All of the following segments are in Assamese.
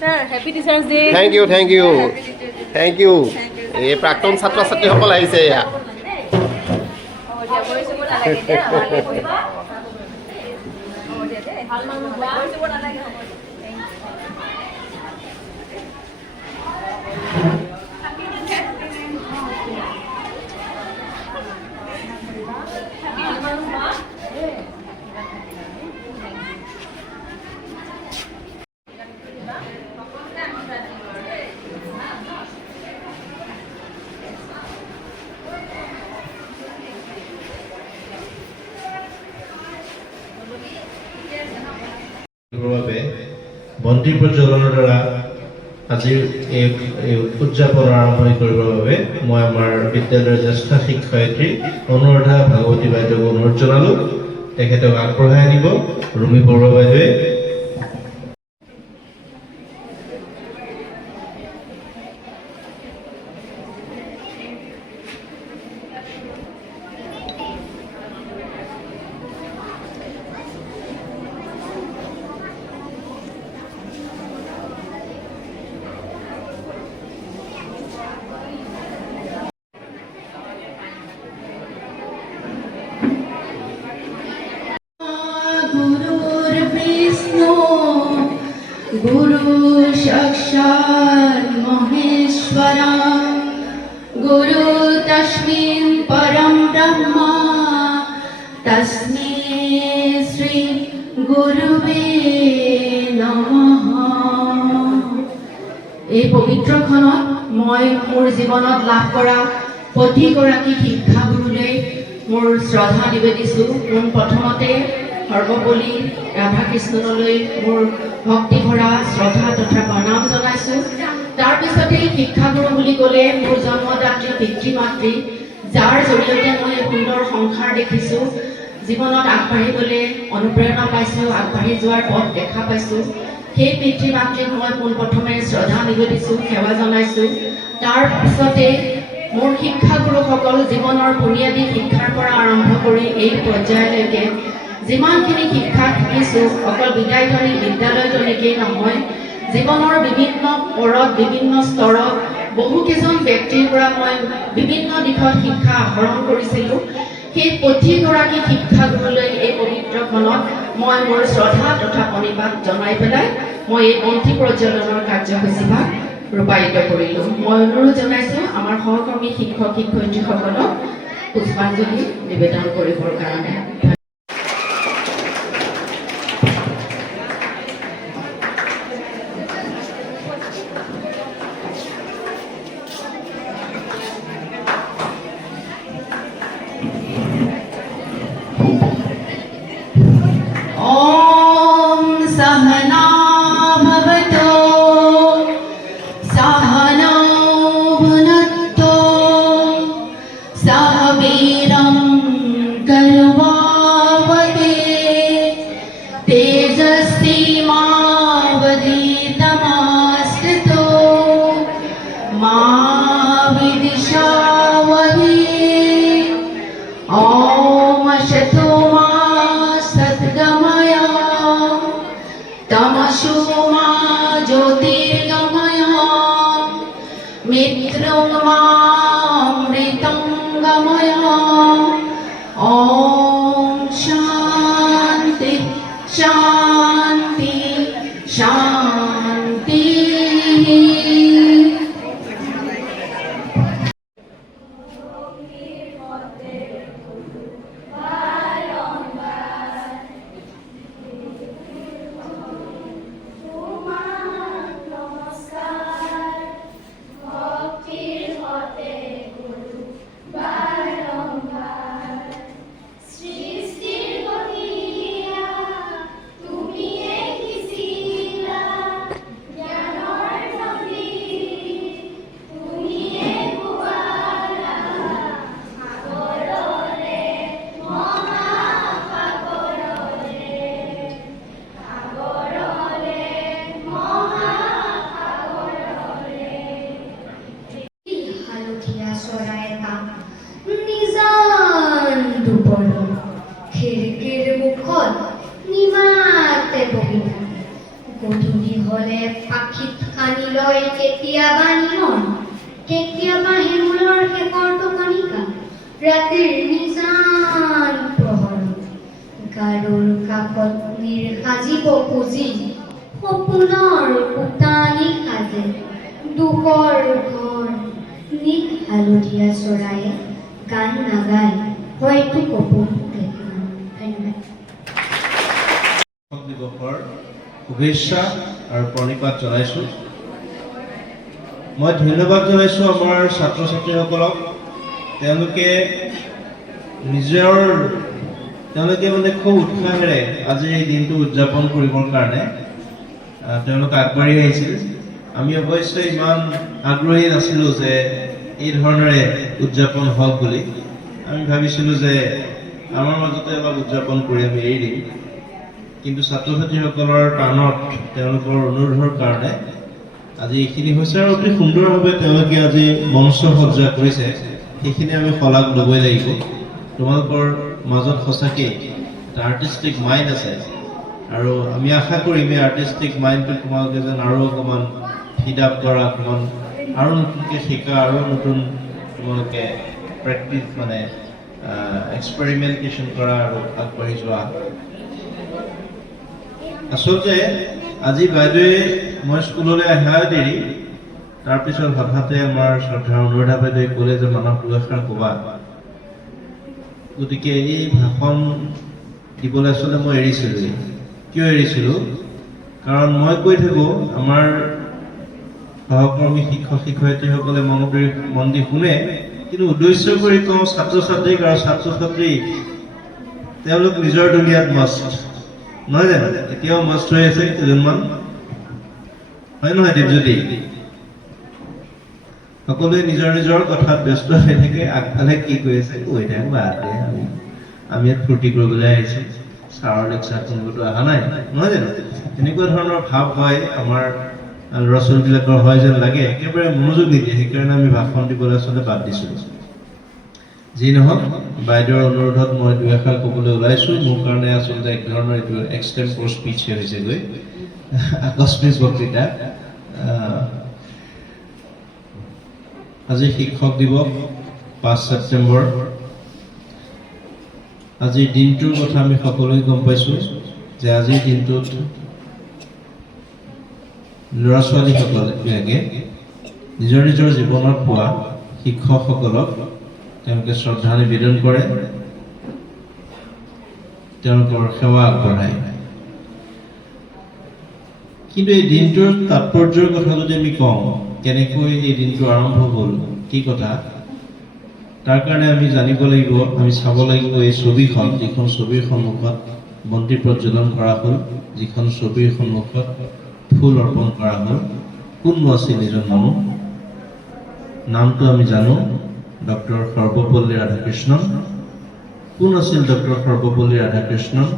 Sir happy teachers day. Thank you thank you thank you. এই প্ৰাক্তন ছাত্ৰ ছাত্ৰীসকল আহিছে এয়া। বন্তি প্ৰজ্বলনৰ দ্বাৰা আজিৰ এই উদযাপন আৰম্ভণি কৰিবৰ বাবে মই আমাৰ বিদ্যালয়ৰ জ্যেষ্ঠ শিক্ষয়িত্ৰী অনুৰাধা ভাগৱতী বাইদেউক অনুৰোধ জনালোঁ। তেখেতক আগবঢ়াই আনিব ৰুমি বৰুৱা বাইদেৱে। गुरु साक्षात् महेश्वरा गुरु तस्मिन् परं ब्रह्म तस्मै श्री गुरुवे नमः। এই পবিত্ৰখনত মই মোৰ জীৱনত লাভ কৰা প্ৰতিগৰাকী শিক্ষাগুৰুলৈ মোৰ শ্ৰদ্ধা নিবেদিছোঁ। মোৰ প্ৰথমতে সৰ্বপল্লী ৰাধাকৃষ্ণনলৈ মোৰ ভক্তি ভৰা শ্ৰদ্ধা তথা প্ৰণাম জনাইছোঁ। তাৰপিছতে শিক্ষাগুৰু বুলি ক'লে মোৰ জন্মদাত্ৰী পিতৃ মাতৃ, যাৰ জৰিয়তে মই সুন্দৰ সংসাৰ দেখিছোঁ, জীৱনত আগবাঢ়িবলৈ অনুপ্ৰেৰণা পাইছোঁ, আগবাঢ়ি যোৱাৰ পথ দেখা পাইছোঁ। সেই পিতৃ মাতৃক মই পোনপ্ৰথমে শ্ৰদ্ধা নিবেদিছোঁ, সেৱা জনাইছোঁ। তাৰপিছতে মোৰ শিক্ষাগুৰুসকল জীৱনৰ বুনিয়াদী শিক্ষাৰ পৰা আৰম্ভ কৰি এই পৰ্যায়লৈকে যিমানখিনি শিক্ষা শিকিছোঁ, অকল বিদ্যালয়জনীকেই নহয়, জীৱনৰ বিভিন্ন পৰত বিভিন্ন স্তৰত বহুকেইজন ব্যক্তিৰ পৰা মই বিভিন্ন দিশত শিক্ষা আহৰণ কৰিছিলোঁ। সেই প্ৰতিগৰাকী শিক্ষাগুৰুলৈ এই পবিত্ৰখনত মই মোৰ শ্ৰদ্ধা তথা প্ৰণিপাত জনাই পেলাই মই এই বন্তি প্ৰজ্বলনৰ কাৰ্যসূচীভাগ ৰূপায়িত কৰিলোঁ। মই অনুৰোধ জনাইছোঁ আমাৰ সহকৰ্মী শিক্ষক শিক্ষয়িত্ৰীসকলক পুষ্পাঞ্জলি নিবেদন কৰিবৰ কাৰণে। सहना भवतो सहनौ भुनक्तो सह वीरं कर्वावहै तेजस्विनावधीतमस्तु मा विद्विषावहै। ॐ असतो मा सद्गमय तमसो मा ज्योतिर्गमय मृत्युं मामृतं गमय। ॐ शान्ति शान्ति शान्ति। সৃষ্টিৰ গতিয়া তুমি একিছিলা গধূলি হ'লে পাখিত কানি লয় কেতিয়াবা নিয়ন, কেতিয়াবা হেমুলৰ শেষৰ টোকনিকা, ৰাতিৰ নিজান প্ৰহৰত গাৰুৰ কাষত সাজিব খুজি সপোনৰ পুতানি সাজে দুখৰ ঘৰ। নিক হালধীয়া চৰায়ে গান নাগায় হয়তো সপোন দেখে। ধন্যবাদ। শিক্ষক দিৱসৰ শুভেচ্ছা আৰু প্ৰণিপাত জনাইছোঁ। মই ধন্যবাদ জনাইছোঁ আমাৰ ছাত্ৰ ছাত্ৰীসকলক। তেওঁলোকে মানে খুব উৎসাহেৰে আজি এই দিনটো উদযাপন কৰিবৰ কাৰণে তেওঁলোক আগবাঢ়ি আহিছিল। আমি অৱশ্যে ইমান আগ্ৰহী নাছিলোঁ যে এই ধৰণেৰে উদযাপন হওক বুলি। আমি ভাবিছিলোঁ যে আমাৰ মাজতে অলপ উদযাপন কৰি আমি এৰি দিম, কিন্তু ছাত্ৰ ছাত্ৰীসকলৰ টানত তেওঁলোকৰ অনুৰোধৰ কাৰণে আজি এইখিনি হৈছে আৰু অতি সুন্দৰভাৱে তেওঁলোকে আজি মঞ্চ সজ্জা কৰিছে। সেইখিনি আমি শলাগ ল'বই লাগিব। তোমালোকৰ মাজত সঁচাকৈ এটা আৰ্টিষ্টিক মাইণ্ড আছে আৰু আমি আশা কৰিম এই আৰ্টিষ্টিক মাইণ্ডটো তোমালোকে যেন আৰু অকণমান ফিড আপ কৰা, অকণমান আৰু নতুনকৈ শিকা, আৰু নতুন তোমালোকে প্ৰেক্টিচ মানে এক্সপেৰিমেণ্টেশ্যন কৰা আৰু আগবাঢ়ি যোৱা। আচলতে আজি বাইদেৱে মই স্কুললৈ অহা দেৰি, তাৰপিছত হঠাতে আমাৰ শ্ৰদ্ধা অনুৰাধা বাইদেৱে ক'লে যে মানস দুআষাৰ ক'বা। গতিকে এই ভাষণ দিবলৈ আচলতে মই এৰিছিলোঁ। কিয় এৰিছিলোঁ? কাৰণ মই কৈ থাকোঁ আমাৰ সহকৰ্মী শিক্ষক শিক্ষয়িত্ৰীসকলে মন দি শুনে, কিন্তু উদ্দেশ্য কৰি কওঁ ছাত্ৰ ছাত্ৰীক, আৰু ছাত্ৰ ছাত্ৰী তেওঁলোক নিজৰ দুনীয়াত মস্ত নহয় জানো? এতিয়াও মস্ত হৈ আছে কেইজনমান, হয় নহয় দেৱজ্যোতি? সকলোৱে নিজৰ নিজৰ কথাত ব্যস্ত হৈ থাকে। আগফালে কি কৰি আছে কৈ থাকো, বাদে আমি ইয়াত ফূৰ্তি কৰিবলৈ আহিছোঁ, ছাৰৰ লেকচাৰ কোনোবাতো অহা নাই, নহয় জানো? এনেকুৱা ধৰণৰ ভাৱ হয় আমাৰ ল'ৰা ছোৱালীবিলাকৰ, হয় যেন লাগে, একেবাৰে মনোযোগ নিদিয়ে। সেইকাৰণে আমি ভাষণ দিবলৈ আচলতে বাদ দিছোঁ। যি নহওক, বাইদেউৰ অনুৰোধত মই দুই এষাৰ ক'বলৈ ওলাইছোঁ। মোৰ কাৰণে আচলতে এক ধৰণৰ এইটো এক্সটেম্পৰ স্পীচহে হৈছেগৈ, আকস্মিক বক্তৃতা। আজি শিক্ষক দিৱস 5 ছেপ্টেম্বৰ। আজিৰ দিনটোৰ কথা আমি সকলোৱে গম পাইছোঁ যে আজিৰ দিনটোত ল'ৰা ছোৱালীবিলাকে নিজৰ নিজৰ জীৱনত পোৱা শিক্ষকসকলক তেওঁলোকে শ্ৰদ্ধা নিবেদন কৰে, তেওঁলোকৰ সেৱা আগবঢ়ায়। কিন্তু এই দিনটোৰ তাৎপৰ্যৰ কথা যদি আমি কওঁ, কেনেকৈ এই দিনটো আৰম্ভ হ'ল, কি কথা, তাৰ কাৰণে আমি জানিব লাগিব, আমি চাব লাগিব এই ছবিখন, যিখন ছবিৰ সন্মুখত বন্তি প্ৰজ্বলন কৰা হ'ল, যিখন ছবিৰ সন্মুখত ফুল অৰ্পণ কৰা হ'ল। কোননো আছিল এজন মানুহ? নামটো আমি জানো, ডক্টৰ সৰ্বপল্লী ৰাধাকৃষ্ণন। কোন আছিল ডক্টৰ সৰ্বপল্লী ৰাধাকৃষ্ণন?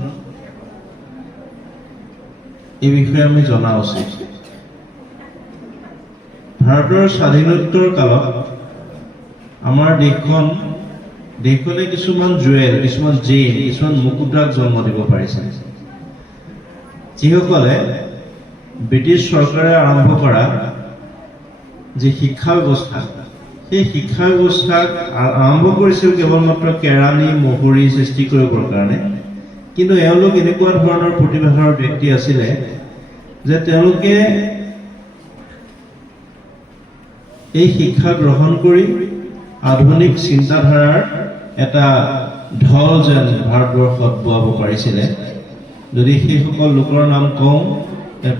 এই বিষয়ে আমি জনা উচিত। ভাৰতৰ স্বাধীনোত্তৰ কালত আমাৰ দেশখনে কিছুমান জুৱেল, কিছুমান জেইন, কিছুমান মুকুতাক জন্ম দিব পাৰিছে, যিসকলে ব্ৰিটিছ চৰকাৰে আৰম্ভ কৰা যি শিক্ষা ব্যৱস্থা, সেই শিক্ষা ব্যৱস্থাক আৰম্ভ কৰিছিল কেৱল মাত্ৰ কেৰাণী মহুৰি সৃষ্টি কৰিবৰ কাৰণে। কিন্তু এওঁলোক এনেকুৱা ধৰণৰ প্ৰতিভাৰ ব্যক্তি আছিলে যে তেওঁলোকে এই শিক্ষা গ্ৰহণ কৰি আধুনিক চিন্তাধাৰাৰ এটা ঢল যেন ভাৰতবৰ্ষত বোৱাব পাৰিছিলে। যদি সেইসকল লোকৰ নাম কওঁ,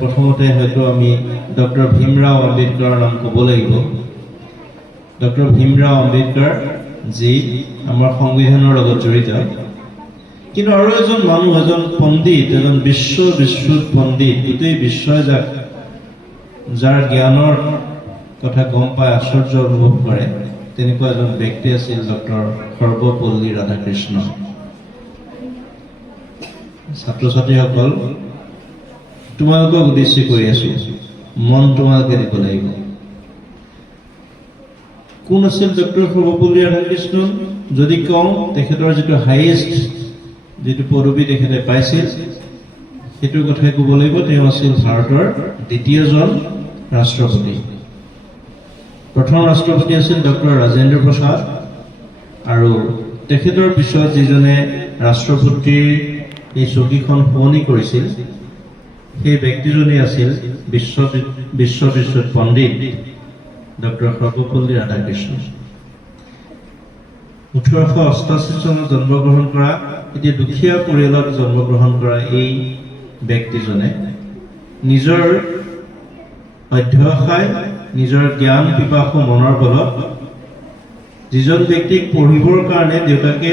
প্ৰথমতে হয়তো আমি ডক্টৰ ভীমৰাও আম্বেদকাৰৰ নাম ক'ব লাগিব। ডক্টৰ ভীমৰাও আম্বেদকাৰ, যি আমাৰ সংবিধানৰ লগত জড়িত। কিন্তু আৰু এজন মানুহ, এজন পণ্ডিত, এজন বিশ্ববিশ্ৰুত পণ্ডিত, গোটেই বিশ্বই যাৰ জ্ঞানৰ কথা গম পাই আশ্চৰ্য অনুভৱ কৰে, তেনেকুৱা এজন ব্যক্তি আছিল ডক্টৰ সৰ্বপল্লী ৰাধাকৃষ্ণ। ছাত্ৰ ছাত্ৰীসকল, তোমালোকক উদ্দেশ্য কৰি আছো, মন তোমালোকে দিব লাগিব। কোন আছিল ডক্টৰ সৰ্বপল্লী ৰাধাকৃষ্ণন? যদি কওঁ, তেখেতৰ যিটো হাইয়েষ্ট যিটো পদবী তেখেতে পাইছিল, সেইটোৰ কথাই ক'ব লাগিব। তেওঁ আছিল ভাৰতৰ দ্বিতীয়জন ৰাষ্ট্ৰপতি। প্ৰথম ৰাষ্ট্ৰপতি আছিল ডক্টৰ ৰাজেন্দ্ৰ প্ৰসাদ, আৰু তেখেতৰ পিছত যিজনে ৰাষ্ট্ৰপতিৰ এই চকীখন শুৱনি কৰিছিল সেই ব্যক্তিজনেই আছিল বিশ্ববিদ্যুৎ পণ্ডিত ডক্টৰ সৰ্বপল্লী ৰাধাকৃষ্ণ। 1888 চনত জন্মগ্ৰহণ কৰা, এতিয়া দুখীয়া পৰিয়ালত জন্মগ্ৰহণ কৰা এই ব্যক্তিজনে নিজৰ অধ্যৱসায়, নিজৰ জ্ঞান পিপাসু মনৰ বলত যিজন ব্যক্তিক পঢ়িবৰ কাৰণে দেউতাকে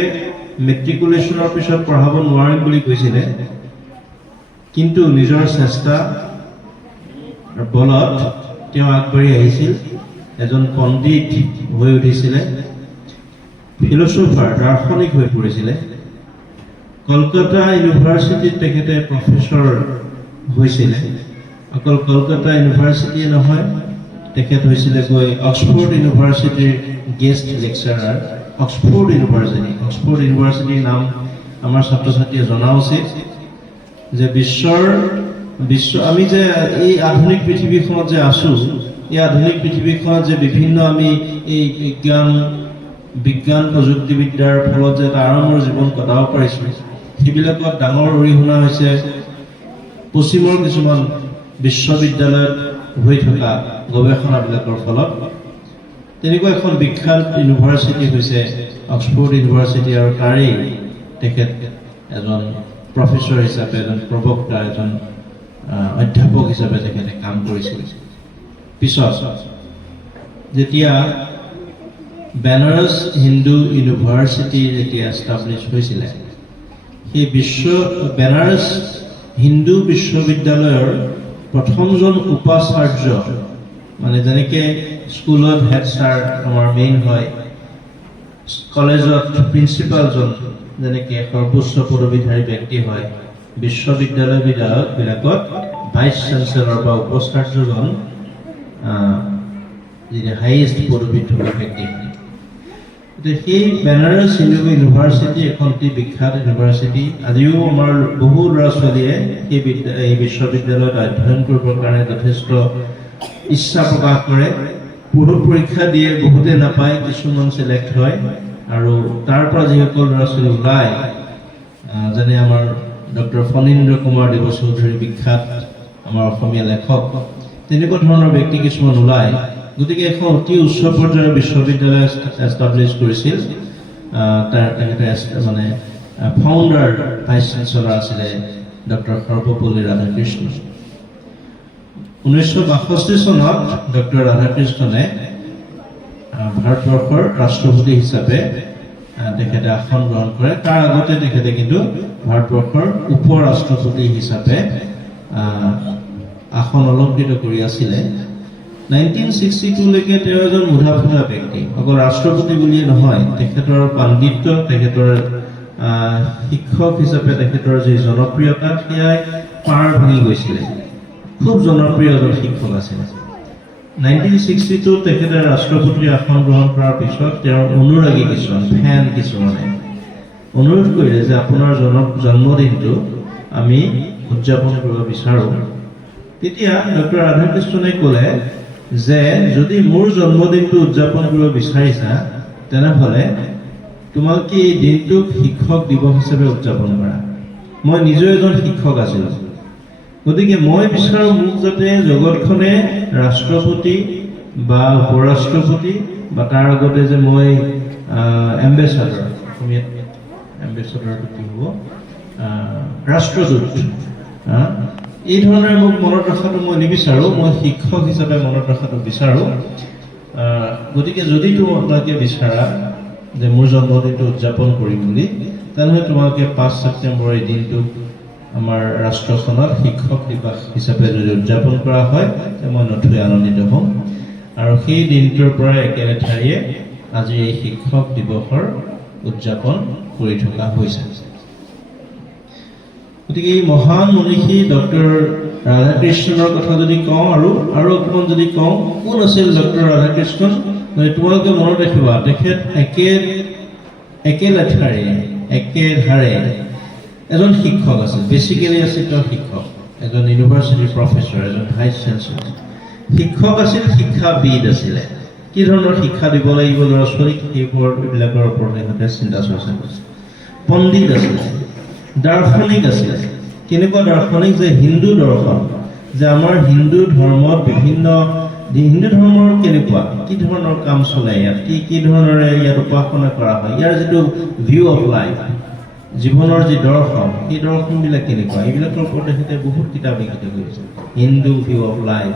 মেট্ৰিকুলেশ্যনৰ পিছত পঢ়াব নোৱাৰিম বুলি কৈছিলে, কিন্তু নিজৰ চেষ্টা বলত তেওঁ আগবাঢ়ি আহিছিল, এজন পণ্ডিত হৈ উঠিছিলে, ফিলচফাৰ দাৰ্শনিক হৈ পৰিছিলে। কলকাতা ইউনিভাৰ্চিটিত তেখেতে প্ৰফেচৰ হৈছিলে। অকল কলকাতা ইউনিভাৰ্চিটিয়ে নহয়, তেখেত হৈছিলে গৈ অক্সফৰ্ড ইউনিভাৰ্চিটিৰ গেষ্ট লেকচাৰাৰ। অক্সফৰ্ড ইউনিভাৰ্চিটিৰ নাম আমাৰ ছাত্ৰ ছাত্ৰীয়ে জনা উচিত, যে বিশ্ব আমি যে এই আধুনিক পৃথিৱীখনত যে আছোঁ, এই আধুনিক পৃথিৱীখনত যে বিভিন্ন আমি এই বিজ্ঞান প্ৰযুক্তিবিদ্যাৰ ফলত যে এটা আৰামৰ জীৱন কটাব পাৰিছোঁ, সেইবিলাকত ডাঙৰ অৰিহণা হৈছে পশ্চিমৰ কিছুমান বিশ্ববিদ্যালয়ত হৈ থকা গৱেষণাবিলাকৰ ফলত। তেনেকুৱা এখন বিখ্যাত ইউনিভাৰ্চিটি হৈছে অক্সফৰ্ড ইউনিভাৰ্চিটি, আৰু তাৰেই তেখেত এজন প্ৰফেচৰ হিচাপে, এজন প্ৰবক্তা, এজন অধ্যাপক হিচাপে তেখেতে কাম কৰিছিল। পিছত যেতিয়া বেনাৰস হিন্দু ইউনিভাৰ্চিটি যেতিয়া এষ্টাব্লিছ হৈছিলে, সেই বেনাৰস হিন্দু বিশ্ববিদ্যালয়ৰ প্ৰথমজন উপাচাৰ্য, মানে যেনেকৈ স্কুলত হেড ছাৰ আমাৰ মেইন হয়, কলেজত প্ৰিন্সিপালজন যেনেকৈ সৰ্বোচ্চ পদবীধাৰী ব্যক্তি হয়, বিশ্ববিদ্যালয়বিলাকত ভাইচ চেঞ্চেলৰ বা উপাচাৰ্যজন যিটো হাইয়েষ্ট পদবীত থকা ব্যক্তি হয়। সেই বেনাৰস হিন্দু ইউনিভাৰ্চিটি এখন অতি বিখ্যাত ইউনিভাৰ্চিটি। আজিও আমাৰ বহু ল'ৰা ছোৱালীয়ে এই বিশ্ববিদ্যালয়ত অধ্যয়ন কৰিবৰ কাৰণে যথেষ্ট ইচ্ছা প্ৰকাশ কৰে। পৰীক্ষা দিয়ে, বহুতে নাপায়, কিছুমান চিলেক্ট হয়, আৰু তাৰ পৰা যিসকল ল'ৰা ছোৱালী ওলায়, যেনে আমাৰ ডক্টৰ ফণীন্দ্ৰ কুমাৰ দেৱ চৌধুৰী, বিখ্যাত আমাৰ অসমীয়া লেখক, তেনেকুৱা ধৰণৰ ব্যক্তি কিছুমান ওলায়। গতিকে এখন অতি উচ্চ পৰ্যায়ৰ বিশ্ববিদ্যালয় এষ্টাব্লিছ কৰিছিল। তেখেতে মানে ফাউণ্ডাৰ ভাইচ চেঞ্চেলৰ আছিলে ডক্টৰ সৰ্বপল্লী ৰাধাকৃষ্ণ। 1962 চনত ডক্টৰ ৰাধাকৃষ্ণনে ভাৰতবৰ্ষৰ ৰাষ্ট্ৰপতি হিচাপে তেখেতে আসন গ্ৰহণ কৰে। তাৰ আগতে তেখেতে কিন্তু ভাৰতবৰ্ষৰ উপ ৰাষ্ট্ৰপতি হিচাপে আসন অলংকৃত কৰি আছিলে। 1962লৈকে তেওঁ এজন মুধাফুধা ব্যক্তি, অকল ৰাষ্ট্ৰপতি বুলিয়ে নহয়, তেখেতৰ পাণ্ডিত্য, তেখেতৰ শিক্ষক হিচাপে তেখেতৰ যি জনপ্ৰিয়তা, সেয়াই পাৰ ভাঙি গৈছিলে। খুব জনপ্ৰিয় এজন শিক্ষক আছিল। 1962 তেখেতে ৰাষ্ট্ৰপতিৰ আসন গ্ৰহণ কৰাৰ পিছত তেওঁৰ অনুৰাগী কিছুমানে অনুৰোধ কৰিলে যে আপোনাৰ জন্মদিনটো আমি উদযাপন কৰিব বিচাৰোঁ। তেতিয়া ডক্টৰ ৰাধাকৃষ্ণনে ক'লে যে যদি মোৰ জন্মদিনটো উদযাপন কৰিব বিচাৰিছা, তেনেহ'লে তোমালোকে এই দিনটোক শিক্ষক দিৱস হিচাপে উদযাপন কৰা। মই নিজেও এজন শিক্ষক আছিলোঁ, গতিকে মই বিচাৰোঁ মোক যাতে জগতখনে ৰাষ্ট্ৰপতি বা উপৰাষ্ট্ৰপতি বা তাৰ আগতে যে মই এম্বেচাডৰ, অসমীয়াত এম্বেচাডৰটো কি হ'ব, ৰাষ্ট্ৰদূত, এই ধৰণে মোক মনত ৰখাটো মই নিবিচাৰোঁ, মই শিক্ষক হিচাপে মনত ৰখাটো বিচাৰোঁ। গতিকে যদি তোমালোকে বিচাৰা যে মোৰ জন্মদিনটো উদযাপন কৰিম বুলি, তেনেহ'লে তোমালোকে 5 ছেপ্টেম্বৰ এই দিনটোক আমাৰ ৰাষ্ট্ৰখনত শিক্ষক দিৱস হিচাপে যদি উদযাপন কৰা হয়, তেতিয়া মই নথৈ আনন্দিত হ'ম। আৰু সেই দিনটোৰ পৰা একেলেঠাৰিয়ে আজি এই শিক্ষক দিৱসৰ উদযাপন কৰি থকা হৈছে। গতিকে এই মহান মনীষী ডক্টৰ ৰাধাকৃষ্ণনৰ কথা যদি কওঁ আৰু অকণমান যদি কওঁ, কোন আছিল ডক্টৰ ৰাধাকৃষ্ণন, তোমালোকে মনত ৰাখিবা, তেখেত একেলেঠাৰিয়ে একেধাৰে এজন শিক্ষক আছিল, বেচিকেলি আছিল তেওঁ শিক্ষক, এজন ইউনিভাৰ্চিটিৰ প্ৰফেচৰ, এজন ভাইচ চেঞ্চেলৰ। শিক্ষক আছিল, শিক্ষাবিদ আছিলে। কি ধৰণৰ শিক্ষা দিব লাগিব ল'ৰা ছোৱালীক এইবিলাকৰ ওপৰত তেখেতে চিন্তা চৰ্চা কৰিছিল। পণ্ডিত আছিলে, দাৰ্শনিক আছিলে। কেনেকুৱা দাৰ্শনিক যে হিন্দু দৰ্শন, যে আমাৰ হিন্দু ধৰ্মত হিন্দু ধৰ্মৰ কেনেকুৱা, কি ধৰণৰ কাম চলে ইয়াত, কি ধৰণেৰে ইয়াত উপাসনা কৰা হয়, ইয়াৰ যিটো ভিউ অফ লাইফ, জীৱনৰ যি দৰ্শন, সেই দৰ্শনবিলাক কেনেকুৱা, এইবিলাকৰ ওপৰত তেখেতে বহুত কিতাপ লিখিত কৰিছে, হিন্দু ভিউ অফ লাইফ।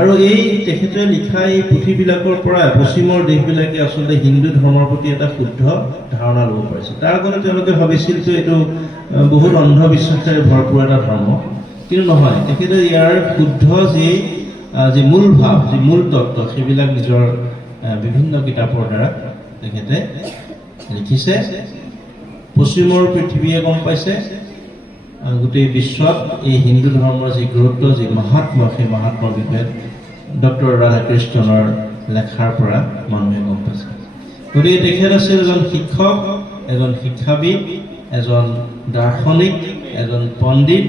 আৰু এই তেখেতে লিখা এই পুথিবিলাকৰ পৰা পশ্চিমৰ দেশবিলাকে আচলতে হিন্দু ধৰ্মৰ প্ৰতি এটা শুদ্ধ ধাৰণা ল'ব পাৰিছে। তাৰ আগতে তেওঁলোকে ভাবিছিল যে এইটো বহুত অন্ধবিশ্বাসেৰে ভৰপূৰ এটা ধৰ্ম, কিন্তু নহয়, তেখেতে ইয়াৰ শুদ্ধ যি মূল ভাৱ, যি মূল তত্ত্ব, সেইবিলাক নিজৰ বিভিন্ন কিতাপৰ দ্বাৰা তেখেতে লিখিছে। পশ্চিমৰ পৃথিৱীয়ে গম পাইছে, গোটেই বিশ্বত এই হিন্দু ধৰ্মৰ যি গুৰুত্ব, যি মাহাত্ম্য, সেই মাহাত্ম্যৰ বিষয়ে ডক্টৰ ৰাধাকৃষ্ণনৰ লেখাৰ পৰা মানুহে গম পাইছে। গতিকে তেখেত আছিল এজন শিক্ষক, এজন শিক্ষাবিদ, এজন দাৰ্শনিক, এজন পণ্ডিত,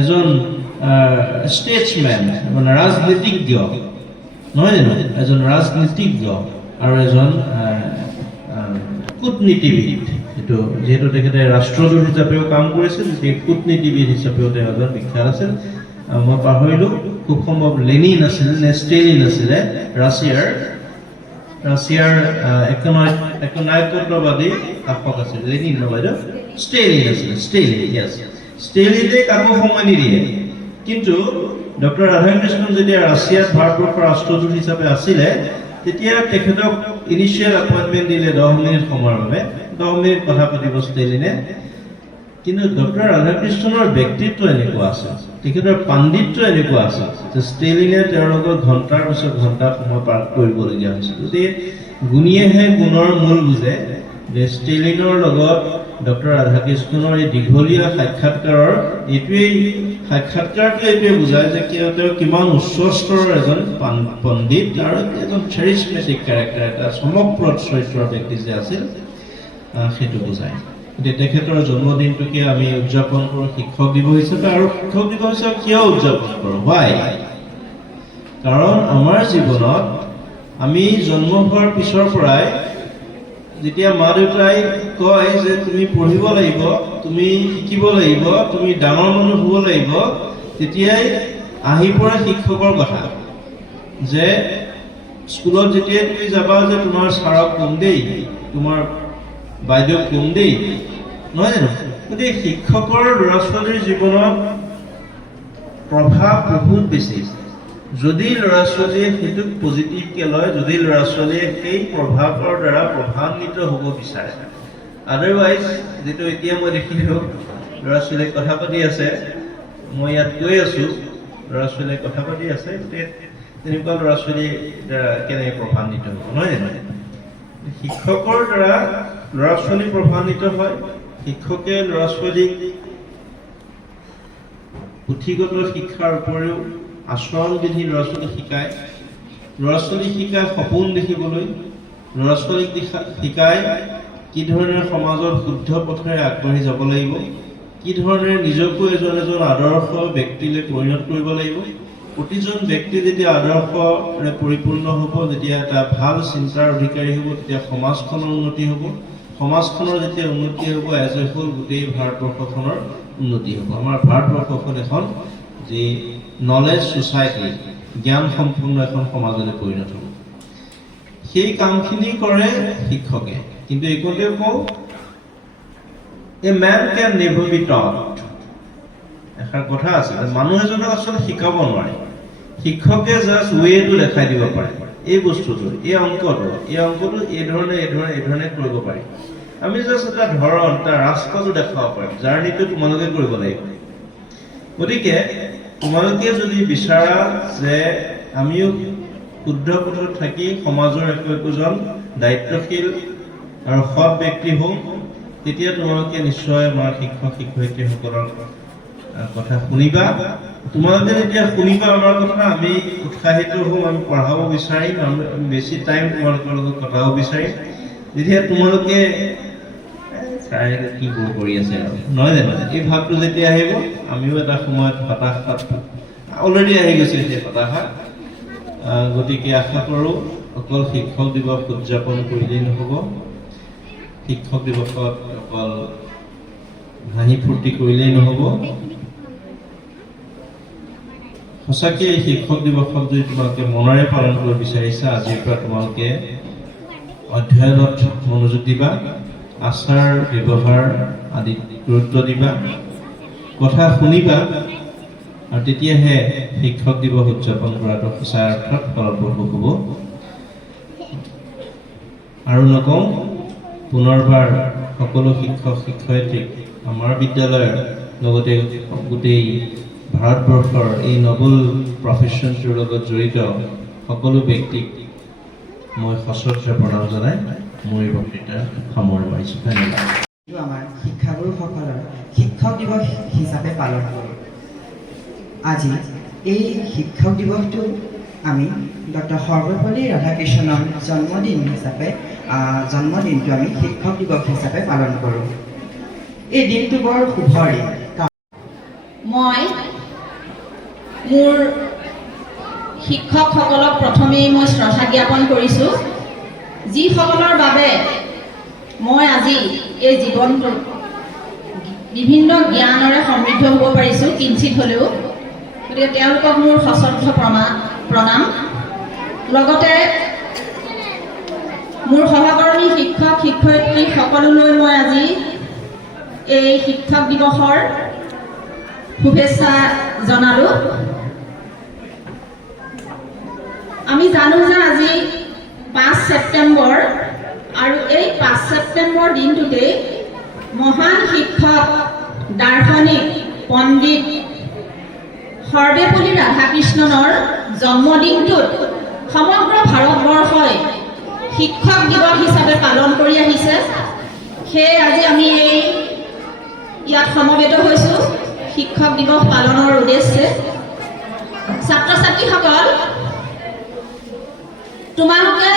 এজন ষ্টেটছমেন, মানে ৰাজনীতিজ্ঞ, নহয় জানো, এজন ৰাজনীতিজ্ঞ আৰু এজন কূটনীতিবিদ। যিহেতু তেখেতে ৰাষ্ট্ৰদূত হিচাপেও কাম কৰিছিল, সেই কূটনীতিবিদ হিচাপেও তেওঁ এজন বিখ্যাত আছিল। মই পাহৰিলোঁ, খুব সম্ভৱ লেনিন আছিল নে ষ্টেলিন আছিলে, ৰাছিয়াৰ একনায়কত্ববাদী শাসক আছিল। লেনিন ন বাইদেউ? ষ্টেলিন আছিলে, ষ্টেলিনে কাকো সময় নিদিয়ে। কিন্তু ডক্টৰ ৰাধাকৃষ্ণন যেতিয়া ৰাছিয়াত ভাৰতবৰ্ষৰ ৰাষ্ট্ৰদূত হিচাপে আছিলে, তেতিয়া তেখেতক ইনিচিয়েল এপইণ্টমেণ্ট দিলে 10 মিনিট সময়ৰ বাবে। 10 মিনিট কথা পাতিব ষ্টেলিনে। কিন্তু ডক্টৰ ৰাধাকৃষ্ণনৰ ব্যক্তিত্ব এনেকুৱা আছে, তেখেতৰ পাণ্ডিত্য এনেকুৱা আছে যে ষ্টেলিনে তেওঁৰ লগত ঘণ্টাৰ পিছত ঘণ্টা সময় পাৰ কৰিবলগীয়া হৈছিল। গতিকে গুণীয়েহে গুণৰ মূল বুজে, যে ষ্টেলিনৰ লগত ডক্টৰ ৰাধাকৃষ্ণনৰ এই দীঘলীয়া সাক্ষাৎকাৰটোৱে এইটোৱে বুজায় যে তেওঁ কিমান উচ্চ স্তৰৰ এজন পণ্ডিত আৰু এজন চেৰিছমেটিক কেৰেক্টাৰ, এটা চমকপ্ৰদ চৰিত্ৰৰ ব্যক্তি যে আছিল, সেইটো বুজায়। গতিকে তেখেতৰ জন্মদিনটোকে আমি উদযাপন কৰোঁ শিক্ষক দিৱস হিচাপে। আৰু শিক্ষক দিৱস হিচাপে কিয় উদযাপন কৰোঁ? হোৱাই? কাৰণ আমাৰ জীৱনত আমি জন্ম হোৱাৰ পিছৰ পৰাই যেতিয়া মা দেউতাই কয় যে তুমি পঢ়িব লাগিব, তুমি শিকিব লাগিব, তুমি ডাঙৰ মানুহ হ'ব লাগিব, তেতিয়াই আহি পৰে শিক্ষকৰ কথা, যে স্কুলত যেতিয়াই তুমি যাবা যে তোমাৰ ছাৰক কম দেই, তোমাৰ বাইদেউক কম দেই, নহয় জানো? গতিকে শিক্ষকৰ ল'ৰা ছোৱালীৰ জীৱনত প্ৰভাৱ বহুত বেছি। যদি ল'ৰা ছোৱালীয়ে সেইটোক পজিটিভকৈ লয়, যদি ল'ৰা ছোৱালীয়ে সেই প্ৰভাৱৰ দ্বাৰা প্ৰভাৱান্বিত হ'ব বিচাৰে, আদাৰৱাইজ যিটো এতিয়া মই দেখিলোঁ ল'ৰা ছোৱালীয়ে কথা পাতি আছে, মই ইয়াত কৈ আছোঁ, ল'ৰা ছোৱালীয়ে কথা পাতি আছে, তেনেকুৱা ল'ৰা ছোৱালীৰ দ্বাৰা কেনেকৈ প্ৰভাৱান্বিত হ'ব, নহয় জানো? শিক্ষকৰ দ্বাৰা ল'ৰা ছোৱালী প্ৰভাৱান্বিত হয়। শিক্ষকে ল'ৰা ছোৱালীক পুথিগত শিক্ষাৰ উপৰিও আচৰণ বিধি ল'ৰা ছোৱালীক শিকায়, ল'ৰা ছোৱালীক শিকায় সপোন দেখিবলৈ, ল'ৰা ছোৱালীক শিকায় কি ধৰণে সমাজত শুদ্ধ পথেৰে আগবাঢ়ি যাব লাগিব, কি ধৰণে নিজকো এজন আদৰ্শ ব্যক্তিলৈ পৰিণত কৰিব লাগিব। প্ৰতিজন ব্যক্তি যেতিয়া আদৰ্শৰে পৰিপূৰ্ণ হ'ব, যেতিয়া এটা ভাল চিন্তাৰ অধিকাৰী হ'ব, তেতিয়া সমাজখনৰ উন্নতি হ'ব। সমাজখনৰ যেতিয়া উন্নতি হ'ব, এজ এ হোল গোটেই ভাৰতবৰ্ষখনৰ উন্নতি হ'ব। আমাৰ ভাৰতবৰ্ষখন এখন যি নলেজ ছ'চাইটি, জ্ঞান সম্পূৰ্ণ এখন সমাজলৈ পৰিণত হ'ব। সেই কামখিনি কৰে শিক্ষকে। কিন্তু এইকণতে কওঁ, a man can never be taught. এষাৰ কথা আছে, মানুহ এজনক আচলতে শিকাব নোৱাৰে, শিক্ষকে জাষ্ট ৱেটো দেখাই দিব পাৰে। এই বস্তুটো, এই অংকটো এই ধৰণে কৰিব পাৰি। আমি জাষ্ট এটা ধৰণ, এটা ৰাস্তাটো দেখাব পাৰিম, জাৰ্ণিটো তোমালোকে কৰিব লাগিব। গতিকে তোমালোকে যদি বিচাৰা যে আমিও শুদ্ধ পথত থাকি সমাজৰ একোজন দায়িত্বশীল আৰু সৎ ব্যক্তি হওঁ, তেতিয়া তোমালোকে নিশ্চয় আমাৰ শিক্ষক শিক্ষয়িত্ৰীসকলৰ কথা শুনিবা। তোমালোকে যেতিয়া শুনিবা আমাৰ কথা, আমি উৎসাহিত হ'ম, আমি পঢ়াব বিচাৰিম, আমি বেছি টাইম তোমালোকৰ লগত কটাব বিচাৰিম। যেতিয়া তোমালোকে তাই কিবোৰ কৰি আছে আৰু নহয় জানো এই ভাৱটো যেতিয়া আহিব আমিও এটা সময়ত হতাশাত অলৰেডি আহি গৈছে সেই হতাশা গতিকে আশা কৰোঁ অকল শিক্ষক দিৱস উদযাপন কৰিলেই নহ'ব শিক্ষক দিৱসত অকল হাঁহি ফূৰ্তি কৰিলেই নহ'ব সঁচাকৈ এই শিক্ষক দিৱসত যদি তোমালোকে মনেৰে পালন কৰিব বিচাৰিছা আজিৰ পৰা তোমালোকে অধ্যয়নত মনোযোগ দিবা আচাৰ ব্যৱহাৰ আদিত গুৰুত্ব দিবা কথা শুনিবা আৰু তেতিয়াহে শিক্ষক দিৱস উদযাপন কৰাটো সঁচা অৰ্থত ফলপ্ৰসূ হ'ব আৰু নকওঁ পুনৰবাৰ সকলো শিক্ষক শিক্ষয়িত্ৰীক আমাৰ বিদ্যালয়ৰ লগতে গোটেই ভাৰতবৰ্ষৰ এই নবল প্ৰফেশ্যনটোৰ লগত জড়িত সকলো ব্যক্তিক মই সশ্ৰদ্ধ প্ৰণাম জনাই মোৰ এই বক্তৃতা সামৰণি মাৰিছোঁ ধন্যবাদ আমাৰ শিক্ষাগুৰুসকলৰ শিক্ষক দিৱস হিচাপে পালন কৰোঁ আজি এই শিক্ষক দিৱসটো আমি ডক্টৰ সৰ্বপল্লী ৰাধাকৃষ্ণনৰ জন্মদিনটো আমি শিক্ষক দিৱস হিচাপে পালন কৰোঁ এই দিনটো বৰ শুভ দিন মই মোৰ শিক্ষকসকলক প্ৰথমেই মই শ্ৰদ্ধা জ্ঞাপন কৰিছোঁ যিসকলৰ বাবে মই আজি এই জীৱনটো বিভিন্ন জ্ঞানেৰে সমৃদ্ধ হ'ব পাৰিছোঁ কিঞ্চিত হ'লেও গতিকে তেওঁলোকক মোৰ সশ্ৰদ্ধ প্ৰণাম লগতে মোৰ সহকৰ্মী শিক্ষক শিক্ষয়িত্ৰী সকলোলৈ মই আজি এই শিক্ষক দিৱসৰ শুভেচ্ছা জনালোঁ আমি জানো যে আজি 5 ছেপ্টেম্বৰ আৰু এই 5 ছেপ্টেম্বৰ দিনটোতে মহান শিক্ষক দাৰ্শনিক পণ্ডিত সৰ্বেপল্লী ৰাধাকৃষ্ণনৰ জন্মদিনটোত সমগ্ৰ ভাৰতবৰ্ষই শিক্ষক দিৱস হিচাপে পালন কৰি আহিছে সেয়ে আজি আমি ইয়াত সমবেত হৈছোঁ শিক্ষক দিৱস পালনৰ উদ্দেশ্যে ছাত্ৰ ছাত্ৰীসকল তোমালোকে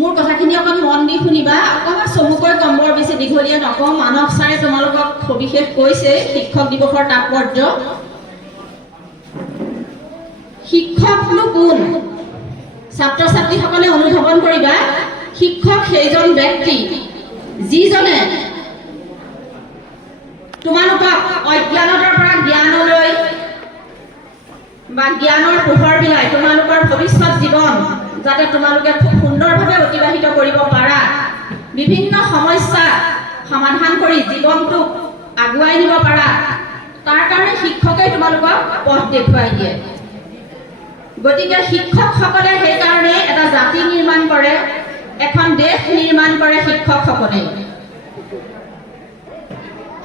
মোৰ কথাখিনি অকণ মন দি শুনিবা অকণমান চমুকৈ কম বৰ বেছি দীঘলীয়া নকওঁ মানস ছাৰে তোমালোকক সবিশেষ কৈছে শিক্ষক দিৱসৰ তাৎপৰ্য শিক্ষকনো কোন ছাত্ৰ ছাত্ৰীসকলে অনুধাৱন কৰিবা শিক্ষক সেইজন ব্যক্তি যিজনে তোমালোকক অজ্ঞানতাৰ পৰা জ্ঞানলৈ বা জ্ঞানৰ পোহৰ বিলাই তোমালোকৰ ভৱিষ্যত জীৱন যাতে তোমালোকে খুব সুন্দৰভাৱে অতিবাহিত কৰিব পাৰা বিভিন্ন সমস্যা সমাধান কৰি জীৱনটোক আগুৱাই নিব পাৰা তাৰ কাৰণে শিক্ষকে তোমালোকক পথ দেখুৱাই দিয়ে গতিকে শিক্ষকসকলে সেইকাৰণে এটা জাতি নিৰ্মাণ কৰে এখন দেশ নিৰ্মাণ কৰে শিক্ষকসকলে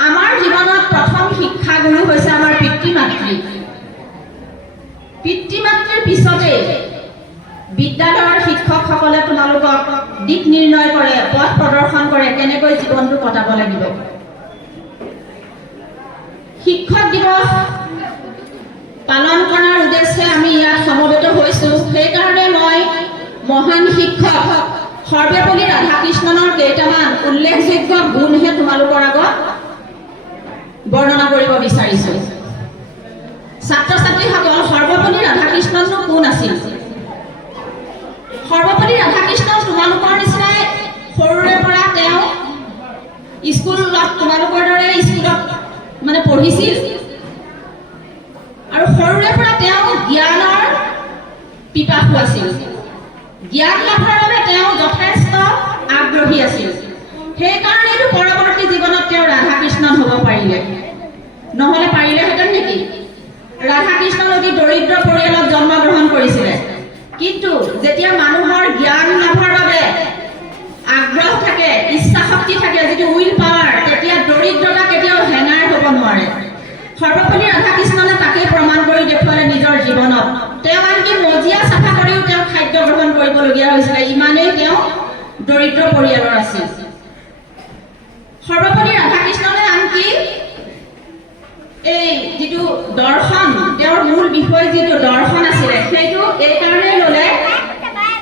আমাৰ জীৱনত প্ৰথম শিক্ষাগুৰু হৈছে আমাৰ পিতৃ মাতৃৰ পিছতে বিদ্যালয়ৰ শিক্ষকসকলে তোমালোকক দিক নিৰ্ণয় কৰে পথ প্ৰদৰ্শন কৰে কেনেকৈ জীৱনটো কটাব লাগিব শিক্ষক দিৱস পালন কৰাৰ উদ্দেশ্যে আমি ইয়াত সমবেত হৈছোঁ সেইকাৰণে মই মহান শিক্ষক সৰ্বেপল্লী ৰাধাকৃষ্ণনৰ কেইটামান উল্লেখযোগ্য গুণহে তোমালোকৰ আগত বৰ্ণনা কৰিব বিচাৰিছোঁ ছাত্ৰ ছাত্ৰীসকল সৰ্বপল্লী ৰাধাকৃষ্ণননো কোন আছিল সৰ্বপল্লী ৰাধাকৃষ্ণন তোমালোকৰ নিচিনাই সৰুৰে পৰা তেওঁ স্কুলত তোমালোকৰ দৰে স্কুলত মানে পঢ়িছিল আৰু সৰুৰে পৰা তেওঁ জ্ঞানৰ পিপাসু আছিল জ্ঞান লাভৰ বাবে তেওঁ যথেষ্ট আগ্ৰহী আছিল সেইকাৰণেতো পৰৱৰ্তী জীৱনত তেওঁ ৰাধাকৃষ্ণন হ'ব পাৰিলে নহ'লে পাৰিলেহেঁতেন নেকি ৰাধাকৃষ্ণন অতি দৰিদ্ৰ পৰিয়ালত জন্মগ্ৰহণ কৰিছিলে কিন্তু যেতিয়া মানুহৰ জ্ঞান লাভৰ বাবে আগ্ৰহ থাকে ইচ্ছা শক্তি থাকে যিটো উইল পাৱাৰ তেতিয়া দৰিদ্ৰতা কেতিয়াও হেঙাৰ হ'ব নোৱাৰে সৰ্বপল্লী ৰাধাকৃষ্ণনে তাকেই প্ৰমাণ কৰি দেখুৱালে নিজৰ জীৱনত তেওঁ আনকি মজিয়া চাফা কৰিও তেওঁ খাদ্য গ্ৰহণ কৰিবলগীয়া হৈছিলে ইমানেই তেওঁ দৰিদ্ৰ পৰিয়ালৰ আছিল সৰ্বপল্লী ৰাধাকৃষ্ণনে আনকি এই যিটো দৰ্শন তেওঁৰ মূল বিষয় যিটো দৰ্শন আছিলে সেইটো এই কাৰণেই ল'লে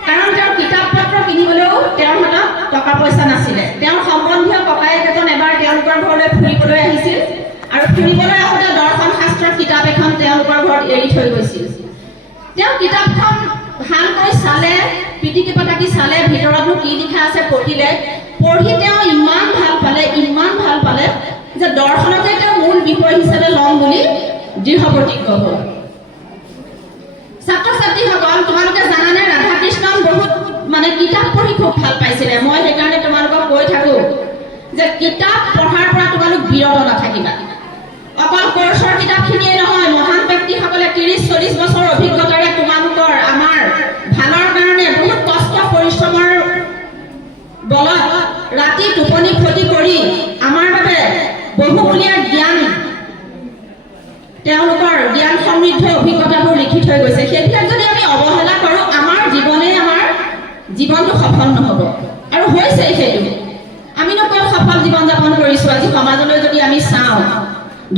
কাৰণ তেওঁৰ কিতাপ পত্ৰ কিনিবলৈও তেওঁৰ হাতত টকা পইচা নাছিলে তেওঁৰ সম্বন্ধীয় তেওঁলোকৰ ঘৰত এৰি থৈ গৈছিল। তেওঁ কিতাপখন ভালকৈ চালে, পিটিকি পটাকি চালে, ভিতৰতনো কি লিখা আছে পঢ়িলে। পঢ়ি তেওঁ ইমান ভাল পালে যে দৰ্শনকে তেওঁ মূল বিষয় হিচাপে ল'ম বুলি দৃঢ় প্ৰতিজ্ঞ হ'ল। ছাত্ৰ ছাত্ৰীসকল, তোমালোকে জানানে ৰাধাকৃষ্ণন বহুত কিতাপ পঢ়ি খুব ভাল পাইছিলে। মই সেইকাৰণে তোমালোকক কৈ থাকো যে কিতাপ পঢ়াৰ পৰা তোমালোক বিৰত নাথাকিবা। অকল কোৰ্চৰ কিতাপখিনিয়ে নহয়, মহান ব্যক্তিসকলে 30-40 বছৰ অভিজ্ঞতাৰে তোমালোকৰ আমাৰ ভালৰ কাৰণে বহুত কষ্ট পৰিশ্ৰমৰ বলত ৰাতি টোপনি ক্ষতি কৰি আমাৰ বাবে বহুমূলীয়া জ্ঞান, তেওঁলোকৰ জ্ঞান সমৃদ্ধ অভিজ্ঞতাবোৰ লিখি থৈ গৈছে। সেইবিলাক যদি আমি অৱহেলা কৰোঁ, আমাৰ জীৱনটো সফল নহ'ব। আৰু হৈছে সেইটো। আমিনো ক'ত সফল জীৱন যাপন কৰিছোঁ? আজি সমাজলৈ যদি আমি চাওঁ,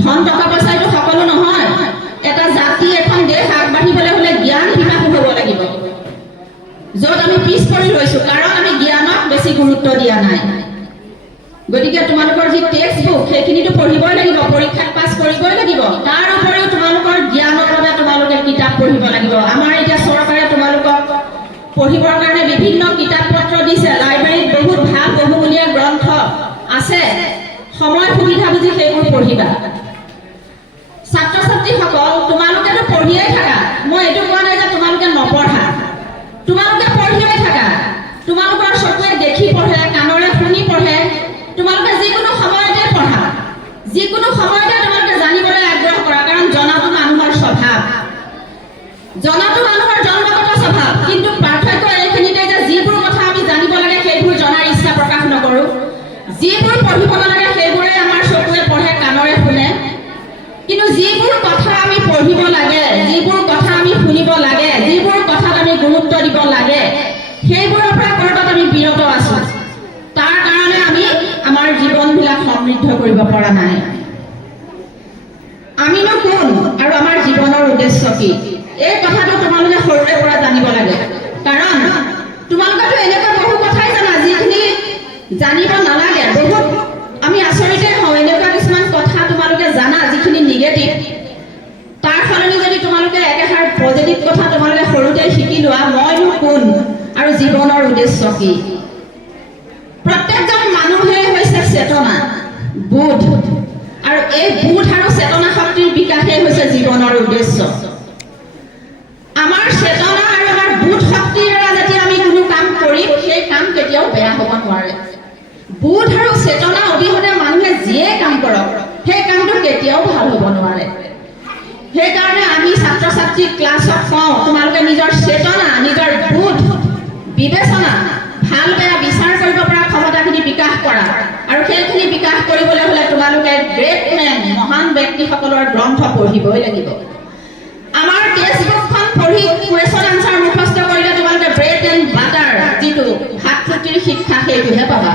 ধন টকা পইচাইটো সকলো নহয়। এটা জাতি, এখন দেশ আগবাঢ়িবলৈ হ'লে জ্ঞান বিভাগ হ'ব লাগিব, য'ত আমি পিছ পৰি ৰৈছোঁ, কাৰণ আমি জ্ঞানক বেছি গুৰুত্ব দিয়া নাই। গতিকে তোমালোকৰ যি টেক্সট বুক, সেইখিনিতো পঢ়িবই লাগিব, পৰীক্ষাত পাছ কৰিবই লাগিব। তাৰ উপৰিও তোমালোকৰ জ্ঞানৰ বাবে তোমালোকে কিতাপ পঢ়িব লাগিব। আমাৰ এতিয়া চৰকাৰে তোমালোকক পঢ়িবৰ কাৰণে বিভিন্ন কিতাপ পত্ৰ দিছে। লাইব্ৰেৰীত বহুত ভাল বহুমূলীয়া গ্ৰন্থ আছে। সময় সুবিধা বুজি সেইবোৰ পঢ়িবা। ছাত্ৰ ছাত্ৰীসকল, তোমালোকেতো পঢ়িয়ে থাকা। মই এইটো কোৱা নাই যে তোমালোকে নপঢ়া, তোমালোকে পঢ়িয়ে থাকা। তোমালোকৰ চকুৱে দেখি পঢ়ে, কাণৰে শুনি পঢ়ে। তোমালোকে যিকোনো সময়তে পঢ়া, যিকোনো সময়তে তোমালোকে জানিবলৈ আগ্ৰহ কৰা, কাৰণ জনাটো মানুহৰ স্বভাৱ, জনাটো মানুহৰ জন্মগত স্বভাৱ। কিন্তু পাৰ্থক্য এইখিনিতে যে যিবোৰ কথা আমি জানিব লাগে সেইবোৰ জনাৰ ইচ্ছা প্ৰকাশ নকৰোঁ, যিবোৰ পঢ়িব নালাগে সেইবোৰে আমাৰ চকুৱে পঢ়ে, কাণৰে শুনে। কিন্তু যিবোৰ কথা আমি পঢ়িব লাগে, যিবোৰ কথা আমি শুনিব লাগে, যিবোৰ কথাত আমি গুৰুত্ব দিব লাগে, সেইবোৰৰ পৰা ক'ৰবাত আমি বিৰত আছোঁ। তাৰ কাৰণে আমি আমাৰ জীৱনবিলাক সমৃদ্ধ কৰিব পৰা নাই। আমিনো কোন আৰু আমাৰ জীৱনৰ উদ্দেশ্য কি? এই কথাটো তোমালোকে সৰুৰে পৰা জানিব লাগে। কাৰণ তোমালোকেতো এনেকুৱা বহু কথাই জানা যিখিনি জানিব নালাগে। বহুত আমি আচৰিতে হওঁ, এনেকুৱা কিছুমান কথা তোমালোকে জানা যিখিনি নিগেটিভ। তাৰ সলনি যদি তোমালোকে একেষাৰ পজিটিভ কথা তোমালোকে সৰুতে শিকি লোৱা, মইনো কোন আৰু জীৱনৰ উদ্দেশ্য কি। প্ৰত্যেকজন মানুহেই হৈছে চেতনা, বোধ, আৰু এই বোধ আৰু চেতনা শক্তিৰ বিকাশেই হৈছে জীৱনৰ উদ্দেশ্য। আমাৰ চেতনা আৰু আমাৰ বোধ শক্তিৰ দ্বাৰা যেতিয়া আমি কোনো কাম কৰিম, সেই কাম কেতিয়াও বেয়া হ'ব নোৱাৰে। বোধ আৰু চেতনা অবিহনে মানুহে যিয়ে কাম কৰক, সেই কামটো কেতিয়াও ভাল হ'ব নোৱাৰে। সেইকাৰণে আমি ছাত্ৰ ছাত্ৰীক ক্লাছত কওঁ, তোমালোকে নিজৰ চেতনা, নিজৰ বোধ, বিবেচনা, ভাল বেয়া বিচাৰ কৰিব পৰা ক্ষমতাখিনি বিকাশ কৰা। আৰু সেইখিনি বিকাশ কৰিবলৈ হ'লে তোমালোকে গ্ৰেট মেন, মহান ব্যক্তিসকলৰ গ্ৰন্থ পঢ়িবই লাগিব। আমাৰ টেক্সট বুকখন পঢ়ি কুৱেশ্যন আনচাৰ মুখস্থ কৰিলে তোমালোকে ব্ৰেড এণ্ড বাটাৰ, যিটো ভাত ৰুটিৰ শিক্ষা, সেইটোহে পাবা।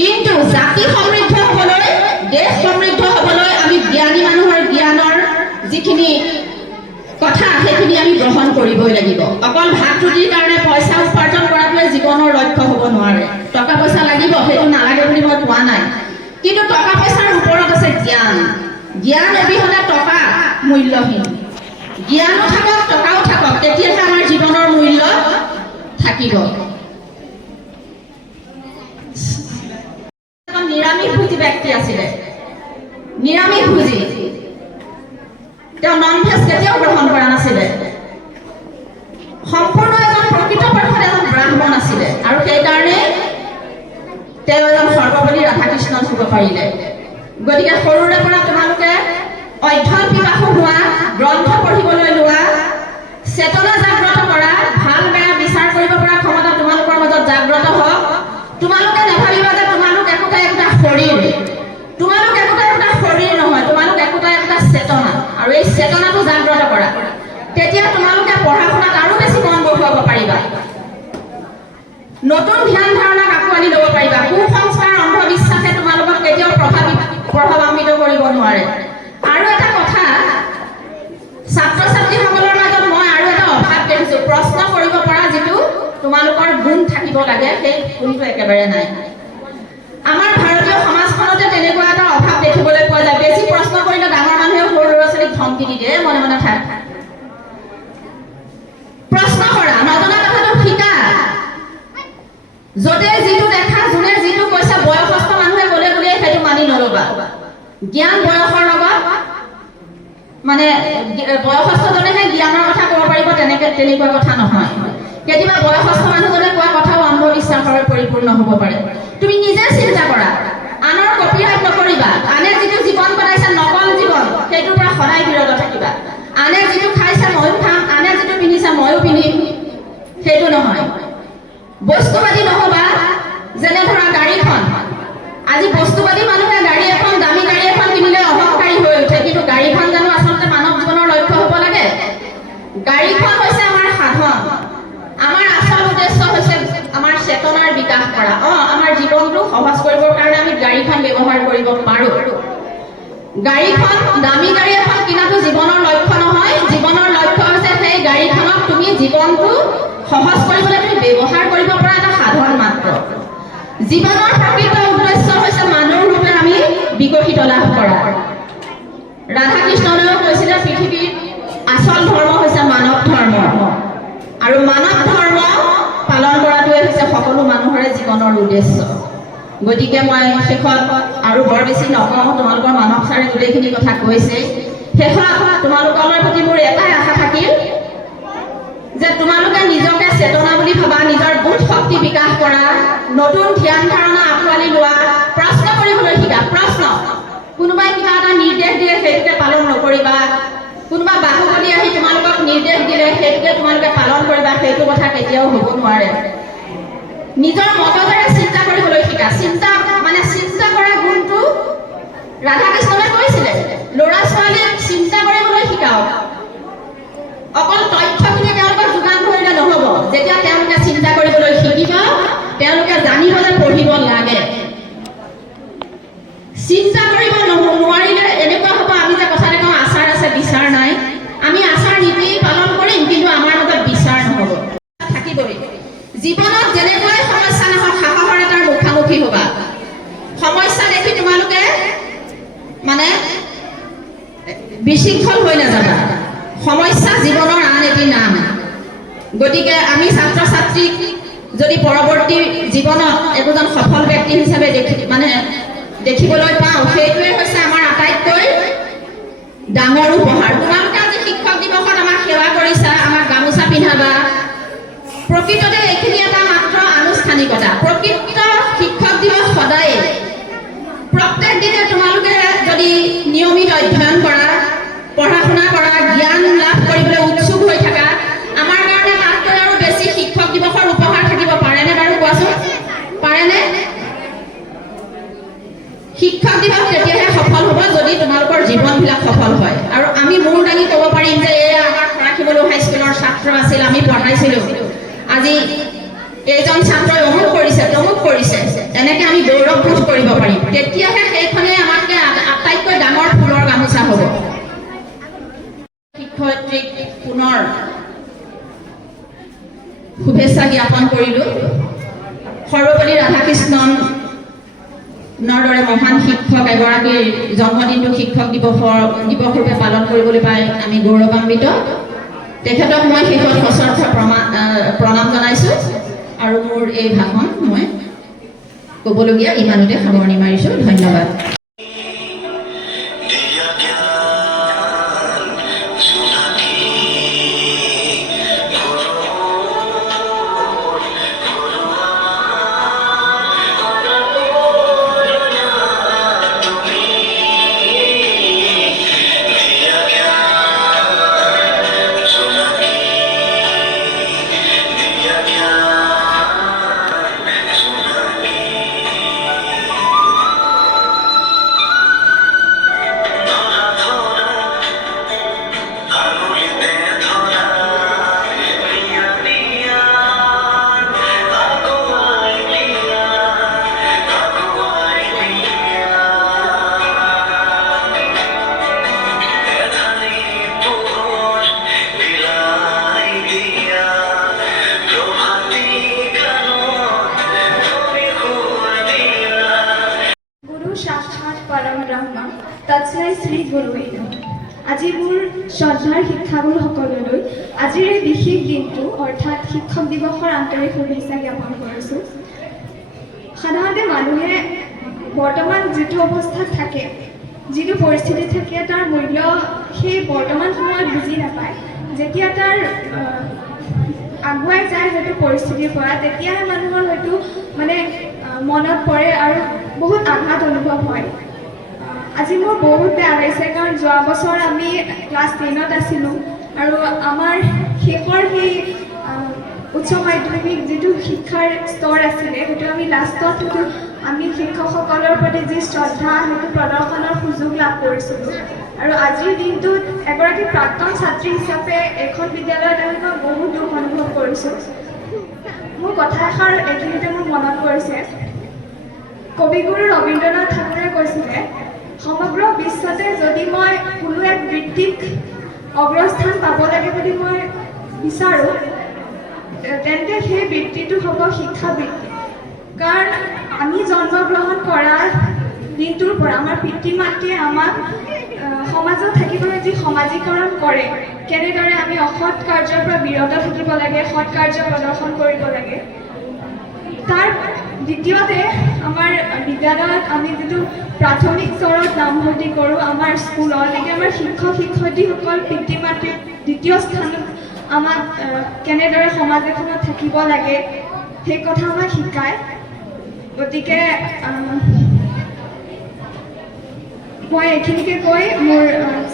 কিন্তু জাতি সমৃদ্ধ হ'বলৈ, দেশ সমৃদ্ধ হ'বলৈ আমি জ্ঞানী মানুহৰ জ্ঞানৰ যিখিনি কথা, সেইখিনি আমি গ্ৰহণ কৰিবই লাগিব। অকল ভাত ৰুটিৰ কাৰণে পইচা উপাৰ্জন কৰাটোৱে জীৱনৰ লক্ষ্য হ'ব নোৱাৰে। টকা পইচা লাগিব, সেইটো নালাগে বুলি মই কোৱা নাই। কিন্তু টকা পইচাৰ ওপৰত আছে জ্ঞান। জ্ঞান অবিহনে টকা মূল্যহীন। জ্ঞানো থাকক, টকাও থাকক, তেতিয়াহে আমাৰ জীৱনৰ মূল্য থাকিব। নিৰামিষভোজী ব্যক্তি আছিলে, নিৰামিষভোজী। তেওঁ নন ভেজ কেতিয়াও গ্ৰহণ কৰা নাছিলে। সম্পূৰ্ণ এজন প্ৰকৃত পক্ষত এজন ব্ৰাহ্মণ আছিলে, আৰু সেইকাৰণে তেওঁ এজন সৰ্ববলী ৰাধাকৃষ্ণন হ'ব পাৰিলে। গতিকে সৰুৰে পৰা তোমালোকে অধ্যয়ন পিপাসু হোৱা, গ্ৰন্থ পঢ়িবলৈ লোৱা, চেতনা জাগ্ৰত কৰা, ভাল বেয়া বিচাৰ কৰিব পৰা ক্ষমতা তোমালোকৰ মাজত জাগ্ৰত হওক। তোমালোকে নাভাবিবা যে তোমালোক একোটা একোটা শৰীৰ, তোমালোক একোটা একোটা শৰীৰ নহয়, তোমালোক একোটা একোটা চেতনা। আৰু এই চেতনাটো জাগ্ৰত কৰা, তেতিয়া তোমালোকে পঢ়া শুনাত আৰু বেছি মন বহুৱাব পাৰিবা, নতুন ধ্যান ধাৰণাক আঁকোৱালি ল'ব পাৰিবা। কুসংস্কাৰ, অন্ধবিশ্বাসে তোমালোকক কেতিয়াও প্ৰভাৱান্বিত কৰিব নোৱাৰে। আৰু এটা কথা, ছাত্ৰ ছাত্ৰীসকলৰ মাজত মই আৰু এটা অভাৱ দেখিছোঁ, প্ৰশ্ন কৰিব পৰা যিটো তোমালোকৰ গুণ থাকিব লাগে, সেই গুণটো একেবাৰে নাই। আমাৰ ভাৰতীয় সমাজখনতে তেনেকুৱা এটা অভাৱ দেখিবলৈ পোৱা যায়। বেছি প্ৰশ্ন কৰিলে ডাঙৰ মানুহেও সৰু ল'ৰা ছোৱালীক ধমকি নিদিয়ে মনে মনে থাক প্ৰশ্ন কৰা নজনা কথাটো শিকা যতে যিটো দেখা যোনে যিটো কৈছে বয়সস্থ মানুহে ক'লে বুলিয়ে সেইটো মানি নলবা জ্ঞান বয়সৰ লগত মানে বয়সস্থজনেহে জ্ঞানৰ কথা ক'ব পাৰিব তেনেকুৱা কথা নহয় কেতিয়াবা বয়সস্থ মানুহজনে কোৱা কথাও অন্ধবিশ্বাসৰ পৰিপূৰ্ণ হ'ব পাৰে তুমি নিজে চিন্তা কৰা আনৰ কপিৰাইট নকৰিবা আনে যিটো জীৱন বনাইছে নকল জীৱন সেইটোৰ পৰা সদায় বিৰত থাকিবা আনে যিটো খাইছে ময়ো খাম আনে যিটো পিন্ধিছে ময়ো পিন্ধিম সেইটো নহয় বস্তুবাদী নহবা যেনে ধৰা গাড়ীখন আজি বস্তুবাদী মানুহে গাড়ী এখন দামী গাড়ী এখন কিনিলে অহংকাৰী হৈ উঠে কিন্তু গাড়ীখন জানো আচলতে মানৱ জীৱনৰ লক্ষ্য হ'ব লাগে গাড়ীখন হৈছে আমাৰ সাধন আমাৰ আচল উদ্দেশ্য হৈছে আমাৰ চেতনাৰ বিকাশ কৰা আমাৰ জীৱনটো সহজ কৰিবৰ কাৰণে আমি গাড়ীখন ব্যৱহাৰ কৰিব পাৰোঁ গাড়ীখন দামী গাড়ী এখন কিনাটো জীৱনৰ লক্ষ্য নহয় জীৱনৰ লক্ষ্য হৈছে সেই গাড়ীখনক তুমি জীৱনটো সহজ কৰিবলৈ তুমি ব্যৱহাৰ কৰিব পৰা এটা সাধন মাত্ৰ জীৱনৰ প্ৰকৃত উদ্দেশ্য হৈছে মানুহ ৰূপে আমি বিকশিত লাভ কৰা ৰাধা কৃষ্ণনেও কৈছিলে পৃথিৱীৰ আচল ধৰ্ম হৈছে মানৱ ধৰ্ম আৰু মানৱ ধৰ্ম পালন কৰাটোৱে হৈছে সকলো মানুহৰে জীৱনৰ উদ্দেশ্য গতিকে মই শেষত আৰু বৰ বেছি নকওঁ তোমালোকৰ মানৱ ছাৰে গোটেইখিনি কথা কৈছে শেষত তোমালোকৰ প্ৰতি মোৰ এটাই আশা থাকিল যে তোমালোকে নিজকে চেতনা বুলি ভাবা নিজৰ বোধ শক্তি বিকাশ কৰা নতুন ধ্যান ধাৰণা আঁকোৱালি লোৱা প্ৰশ্ন কৰিবলৈ শিকা প্ৰশ্ন কোনোবাই কিবা এটা নিৰ্দেশ দিয়ে সেইটোকে পালন নকৰিবা কোনোবা বাহুবলী আহি তোমালোকক নিৰ্দেশ দিলে সেইটোকে তোমালোকে পালন কৰিবা সেইটো কথা কেতিয়াও হ'ব নোৱাৰে নিজৰ মগজেৰে চিন্তা কৰিবলৈ শিকা চিন্তা কৰা গুণটো ৰাধা কৃষ্ণনে কৈছিলে ল'ৰা ছোৱালীক চিন্তা কৰিবলৈ শিকাওক অকল তথ্যখিনি তেওঁলোকক যোগান ধৰিলে নহ'ব যেতিয়া তেওঁলোকে চিন্তা কৰিবলৈ শিকিব তেওঁলোকে জানিব যে পঢ়িব লাগে চিন্তা কৰিব নোৱাৰিলে এনেকুৱা হ'ব আমি যে কথাতে কওঁ আচাৰ আছে বিচাৰ নাই আমি আচাৰ নীতি পালন কৰিম কিন্তু আমাৰ মাজত বিচাৰ নহ'ব থাকিবই জীৱনত যেনেকৈ সমস্যা নহওক সাহসৰ এটাৰ মুখামুখি হ'বা সমস্যা দেখি তোমালোকে মানে বিশৃংখল হৈ নাযাবা সমস্যা জীৱনৰ আন এটি নাম গতিকে আমি ছাত্ৰ ছাত্ৰীক যদি পৰৱৰ্তী জীৱনত একোজন সফল ব্যক্তি হিচাপে দেখিবলৈ পাওঁ সেইটোৱে হৈছে আমাৰ আটাইতকৈ ডাঙৰ উপহাৰ তোমালোকে আজি শিক্ষক দিৱসত আমাক সেৱা কৰিছা আমাক গামোচা পিন্ধাবা প্ৰকৃততে এইখিনি এটা মাত্ৰ আনুষ্ঠানিকতা প্ৰকৃত শিক্ষক দিৱস সদায় প্ৰত্যেক দিনে তোমালোকে যদি নিয়মিত অধ্যয়ন কৰা পঢ়া শুনা কৰা জ্ঞান লাভ কৰিবলৈ উৎসুক হৈ থাকা আমাৰ কাৰণে তাতকৈ আৰু বেছি শিক্ষক দিৱসৰ উপহাৰ থাকিব পাৰেনে বাৰু কোৱাচোন পাৰেনে শিক্ষক দিৱস তেতিয়াহে সফল হ'ব যদি তোমালোকৰ জীৱনবিলাক সফল হয় আৰু আমি মূৰ দাঙি ক'ব পাৰিম যে এই আমাৰ খৰাশিমলু হাইস্কুলৰ ছাত্ৰ আছিল আমি পঢ়াইছিলোঁ আজি এইজন ছাত্ৰই অমুক কৰিছে তমুক কৰিছে এনেকৈ আমি গৌৰৱবোধ কৰিব পাৰিম তেতিয়াহে সেইখনে আমাতকৈ আটাইতকৈ ডাঙৰ ফুলৰ গামোচা হ'ব শিক্ষয়িত্ৰীক পুনৰ শুভেচ্ছা জ্ঞাপন কৰিলোঁ সৰ্বপল্লী ৰাধাকৃষ্ণনৰ দৰে মহান শিক্ষক এগৰাকীৰ জন্মদিনটো শিক্ষক দিৱস ৰূপে পালন কৰিবলৈ পাই আমি গৌৰৱান্বিত তেখেতক মই শেষত সশ্ৰদ্ধ প্ৰণাম জনাইছোঁ আৰু মোৰ এই ভাষণ মই ক'বলগীয়া ইমানতে সামৰণি মাৰিছোঁ ধন্যবাদ আমাৰ শিক্ষাগুৰুসকললৈ আজিৰ এই বিশেষ দিনটো অৰ্থাৎ শিক্ষক দিৱসৰ আন্তৰিক শুভেচ্ছা জ্ঞাপন কৰিছোঁ। সাধাৰণতে মানুহে বৰ্তমান যিটো অৱস্থাত থাকে, যিটো পৰিস্থিতিত থাকে, তাৰ মূল্য সেই বৰ্তমান সময়ত বুজি নাপায়। যেতিয়া তাৰ আগুৱাই যায় সেইটো পৰিস্থিতিৰ পৰা, তেতিয়াহে মানুহৰ হয়তো মনত পৰে আৰু বহুত আঘাত অনুভৱ হয়। আজি মোৰ বহুত বেয়া লাগিছে, কাৰণ যোৱা বছৰ আমি ক্লাছ 10ত আছিলোঁ আৰু আমাৰ শেষৰ সেই উচ্চ মাধ্যমিক যিটো শিক্ষাৰ স্তৰ আছিলে, সেইটো আমি লাষ্টত আমি শিক্ষকসকলৰ প্ৰতি যি শ্ৰদ্ধা সেইটো প্ৰদৰ্শনৰ সুযোগ লাভ কৰিছিলোঁ। আৰু আজিৰ দিনটোত এগৰাকী প্ৰাক্তন ছাত্ৰী হিচাপে এখন বিদ্যালয়ত আমি মই বহুত দুখ অনুভৱ কৰিছোঁ। মোৰ কথা এষাৰ এইখিনিতে মোৰ মনত পৰিছে। কবিগুৰু ৰবীন্দ্ৰনাথ ঠাকুৰে কৈছিলে, সমগ্ৰ বিশ্বতে যদি মই কোনো এক বৃত্তিক অগ্ৰস্থান পাব লাগে বুলি মই বিচাৰোঁ, তেন্তে সেই বৃত্তিটো হ'ব শিক্ষা বৃত্তি। কাৰণ আমি জন্মগ্ৰহণ কৰা দিনটোৰ পৰা আমাৰ পিতৃ মাতৃয়ে আমাক সমাজত থাকিবলৈ যি সমাজীকৰণ কৰে, কেনেদৰে আমি অসৎ কাৰ্যৰ পৰা বিৰত থাকিব লাগে, সৎ কাৰ্য প্ৰদৰ্শন কৰিব লাগে। তাৰ দ্বিতীয়তে আমাৰ বিদ্যালয়ত আমি যিটো প্ৰাথমিক স্তৰত নামভৰ্তি কৰোঁ, আমাৰ স্কুলত, এতিয়া আমাৰ শিক্ষক শিক্ষয়িত্ৰীসকল পিতৃ মাতৃৰ দ্বিতীয় স্থানত আমাক কেনেদৰে সমাজ এখনত থাকিব লাগে সেই কথা আমাক শিকায়। গতিকে মই এইখিনিকে কৈ মোৰ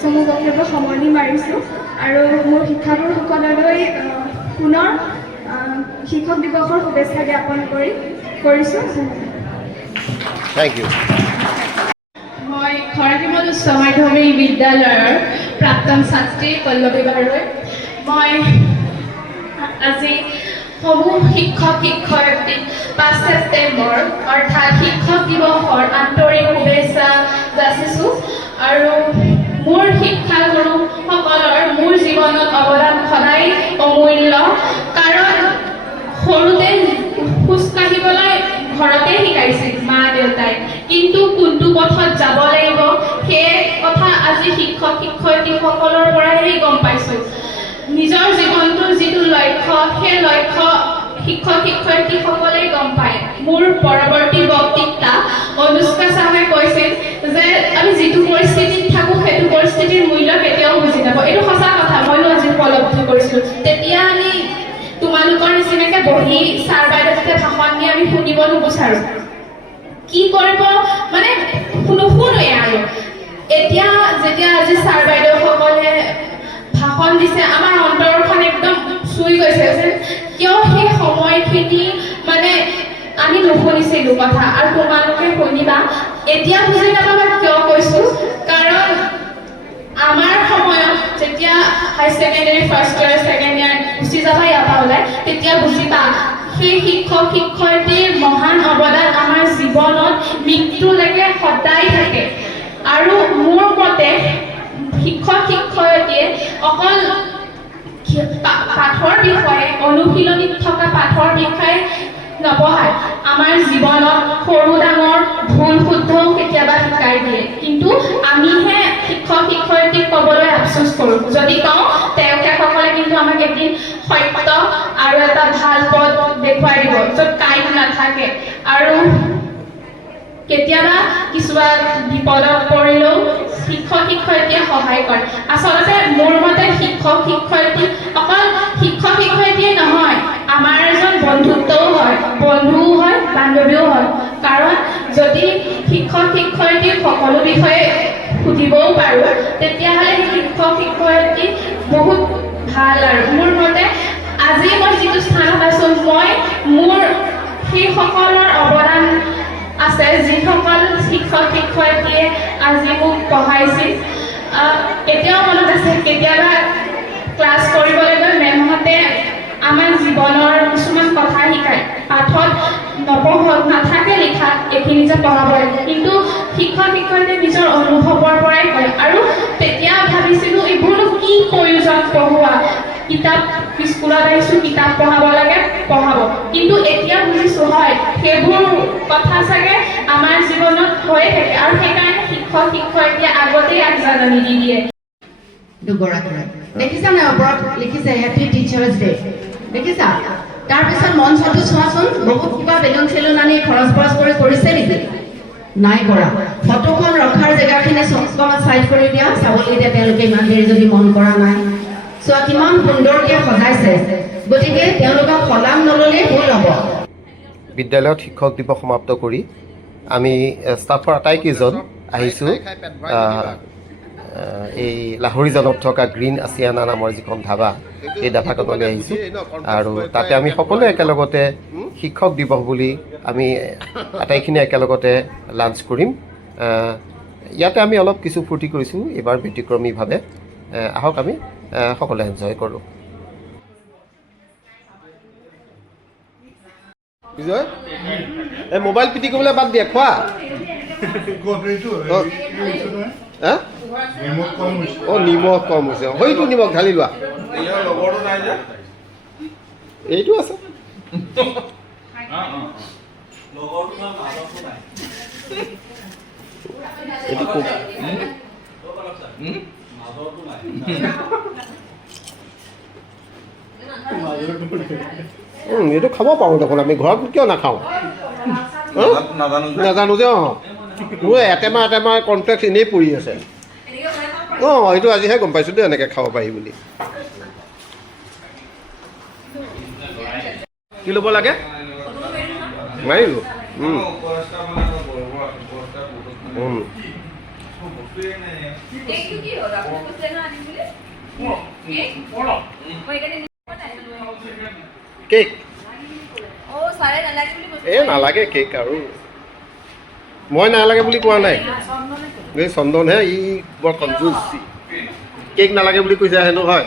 চমু বক্তব্য সামৰণি মাৰিছোঁ আৰু মোৰ শিক্ষাগুৰুসকললৈ পুনৰ শিক্ষক দিৱসৰ শুভেচ্ছা জ্ঞাপন কৰিছোঁ। Thank you. মই খৰাকিমল উচ্চ মাধ্যমিক বিদ্যালয়ৰ প্ৰাক্তন ছাত্ৰী পল্লৱী বাৰুই। মই আজি সমূহ শিক্ষক শিক্ষয়িত্ৰীক 5 ছেপ্টেম্বৰ অৰ্থাৎ শিক্ষক দিৱসৰ আন্তৰিক শুভেচ্ছা যাচিছোঁ। আৰু মোৰ শিক্ষাগুৰুসকলৰ মোৰ জীৱনত অৱদান সদায় অমূল্য, কাৰণ সৰুতে খোজকাঢ়িবলৈ ঘৰতে শিকাইছিল মা দেউতাই, কিন্তু কোনটো পথত যাব লাগিব সেই কথা আজি শিক্ষক শিক্ষয়িত্ৰীসকলৰ পৰাহে গম পাইছোঁ। নিজৰ জীৱনটোৰ যিটো লক্ষ্য, সেই লক্ষ্য শিক্ষক শিক্ষয়িত্ৰীসকলেই গম পায়। মোৰ পৰৱৰ্তী বক্তৃতা অনুষ্কা ছাৰে কৈছিল যে আমি যিটো পৰিস্থিতিত থাকোঁ সেইটো পৰিস্থিতিৰ মূল্য কেতিয়াও বুজি নাপাওঁ। এইটো সঁচা কথা, ময়ো আজি উপলব্ধি কৰিছিলোঁ। তেতিয়া আমি তোমালোকৰ নিচিনাকৈ বহি ছাৰ বাইদেউ যেতিয়া ভাষণ দিয়ে আমি শুনিব নিবিচাৰোঁ, কি কৰিব নুশুনোৱে। আৰু এতিয়া যেতিয়া আজি ছাৰ বাইদেউসকলে ভাষণ দিছে, আমাৰ অন্তৰখন একদম চুই গৈছে যে কিয় সেই সময়খিনি আমি নুশুনিছিলোঁ কথা, আৰু তোমালোকে শুনিবা। এতিয়া বুজি নাপাবা কিয় কৈছোঁ, কাৰণ আমাৰ সময়ত যেতিয়া high secondary first year second year গুচি যাবা ইয়াৰ পৰা ওলাই, তেতিয়া বুজিবা সেই শিক্ষক শিক্ষয়িত্ৰীৰ মহান অৱদান আমাৰ জীৱনত মৃত্যুলৈকে সদায় থাকে। আৰু মোৰ মতে শিক্ষক শিক্ষয়িত্ৰীয়ে অকল পাঠৰ বিষয়ে, অনুশীলনীত থকা পাঠৰ বিষয়ে নপঢ়ায়, আমাৰ জীৱনত সৰু ডাঙৰ ভুল শুদ্ধও কেতিয়াবা শিকাই দিয়ে। কিন্তু আমিহে শিক্ষক শিক্ষয়িত্ৰীক ক'বলৈ আফচোচ কৰোঁ। যদি কওঁ তেওঁলোকসকলে কিন্তু আমাক এদিন সত্য আৰু এটা ভাল পথ দেখুৱাই দিব, য'ত কাইট নাথাকে। আৰু কেতিয়াবা কিছুমান বিপদত পৰিলেও শিক্ষক শিক্ষয়িত্ৰীয়ে সহায় কৰে। আচলতে মোৰ মতে শিক্ষক শিক্ষয়িত্ৰী অকল শিক্ষক শিক্ষয়িত্ৰীয়ে নহয়, আমাৰ এজন বন্ধুত্বও হয়, বন্ধুও হয়, বান্ধৱীও হয়। কাৰণ যদি শিক্ষক শিক্ষয়িত্ৰীৰ সকলো বিষয়ে সুধিবও পাৰোঁ, তেতিয়াহ'লে শিক্ষক শিক্ষয়িত্ৰী বহুত ভাল। আৰু মোৰ মতে আজি মই যিটো স্থানত আছোঁ, মই মোৰ সেইসকলৰ অৱদান আছে, যিসকল শিক্ষক শিক্ষয়িত্ৰীয়ে আজি মোক পঢ়াইছিল। এতিয়াও মনত আছে, কেতিয়াবা ক্লাছ কৰিবলৈ গৈ মেমহঁতে আমাৰ জীৱনৰ কিছুমান কথা শিকায়। পাঠত নাথাকে লিখা এইখিনি যে পঢ়াব লাগে, কিন্তু শিক্ষক শিক্ষয়িত্ৰীয়ে নিজৰ অনুভৱৰ পৰাই কয়। আৰু তেতিয়া ভাবিছিলোঁ এইবোৰনো কি প্ৰয়োজন পঢ়োৱা, কিতাপ স্কুলত আহিছোঁ, কিতাপ পঢ়াব লাগে, পঢ়াব। কিন্তু এতিয়া বুজিছোঁ হয়, সেইবোৰ কথা চাগে আমাৰ জীৱনত হৈয়ে থাকে, আৰু সেইকাৰণে শিক্ষক শিক্ষয়িত্ৰীয়ে আগতেই আগজাননী দি দিয়ে। দুগৰাকী দেখিছা নাই ওপৰত লিখিছে হেপী টিচাৰ্ছ ডে দেখিছা তাৰপিছত মঞ্চটো চোৱাচোন বহুত কিবা বেলুন চেলুন আনি খৰচ কৰি কৰিছে নেকি নাই কৰা ফটোখন ৰখাৰ জেগাখিনি অকণমান চাইড কৰি দিয়া চাবলৈ দিয়া তেওঁলোকে ইমান দেৰি যদি মন কৰা নাই চোৱা কিমান সুন্দৰকৈ সজাইছে গতিকে তেওঁলোকক সলাম নল'লেই ভুল হ'ব বিদ্যালয়ত শিক্ষক দিৱস সমাপ্ত কৰি আমি ষ্টাফৰ আটাইকেইজন আহিছোঁ এই লাহৰীজনত থকা গ্ৰীণ আছিয়ানা নামৰ যিখন ধাবা এই ধাবাখনলৈ আহিছোঁ আৰু তাতে আমি সকলোৱে একেলগতে শিক্ষক দিৱস বুলি আমি আটাইখিনি একেলগতে লাঞ্চ কৰিম ইয়াতে আমি অলপ কিছু ফূৰ্তি কৰিছোঁ এইবাৰ ব্যতিক্ৰমীভাৱে আহক আমি সকলোৱে এনজয় কৰোঁ বিজয় এই মোবাইল পিটিকিবলৈ বাদ দিয়া খোৱা অঁ নিমখ কম হৈছে হয়তো নিমখ ঢালি লোৱা এইটো আছে এইটো খুব এইটো খাব পাৰোঁ দেখোন আমি ঘৰত কিয় নাখাওঁ নাজানো যে অঁ মোৰ এটেমা কনফ্লেক্স এনেই পৰি আছে অঁ এইটো আজিহে গম পাইছোঁ দেই এনেকৈ খাব পাৰি বুলি কি ল'ব লাগে মাৰিলোঁ কেক এই নালাগে কেক আৰু মই নালাগে বুলি কোৱা নাই এই চন্দনহে ই বৰ কনজুচ কেক নালাগে বুলি কৈছে হেনো হয়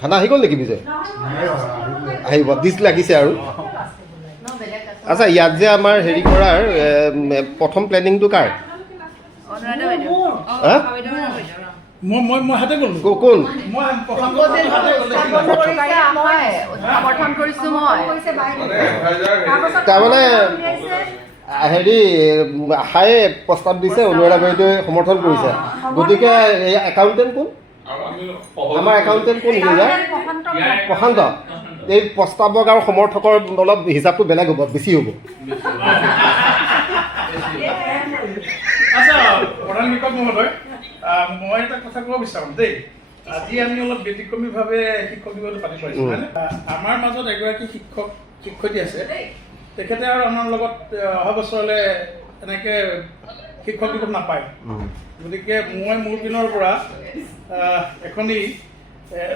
খানা আহি গ'ল নেকি বিজয় আহিব ডিছ লাগিছে আৰু আচ্ছা ইয়াত যে আমাৰ হেৰি কৰাৰ প্ৰথম প্লেনিংটো কাৰ কোন তাৰমানে হেৰি আশাই প্ৰস্তাৱ দিছে অনুৰাধা বাইদেৱে সমৰ্থন কৰিছে গতিকে এই একাউণ্টেণ্ট কোন আমাৰ একাউণ্টেণ্ট কোন প্ৰশান্ত এই প্ৰস্তাৱক আৰু সমৰ্থকৰ অলপ হিচাপটো বেলেগ হ'ব বেছি হ'ব আচ্ছা প্ৰধান শিক্ষক মহোদয় মই এটা কথা ক'ব বিচাৰোঁ দেই আজি আমি অলপ ব্যতিক্ৰমীভাৱে শিক্ষক দিৱসটো পাতি পাৰিছোঁ আমাৰ মাজত এগৰাকী শিক্ষয়িত্ৰী আছে তেখেতে আৰু আমাৰ লগত অহা বছৰলৈ এনেকৈ শিক্ষক দিৱস নাপায় গতিকে মই মোৰ পিনৰ পৰা এখনি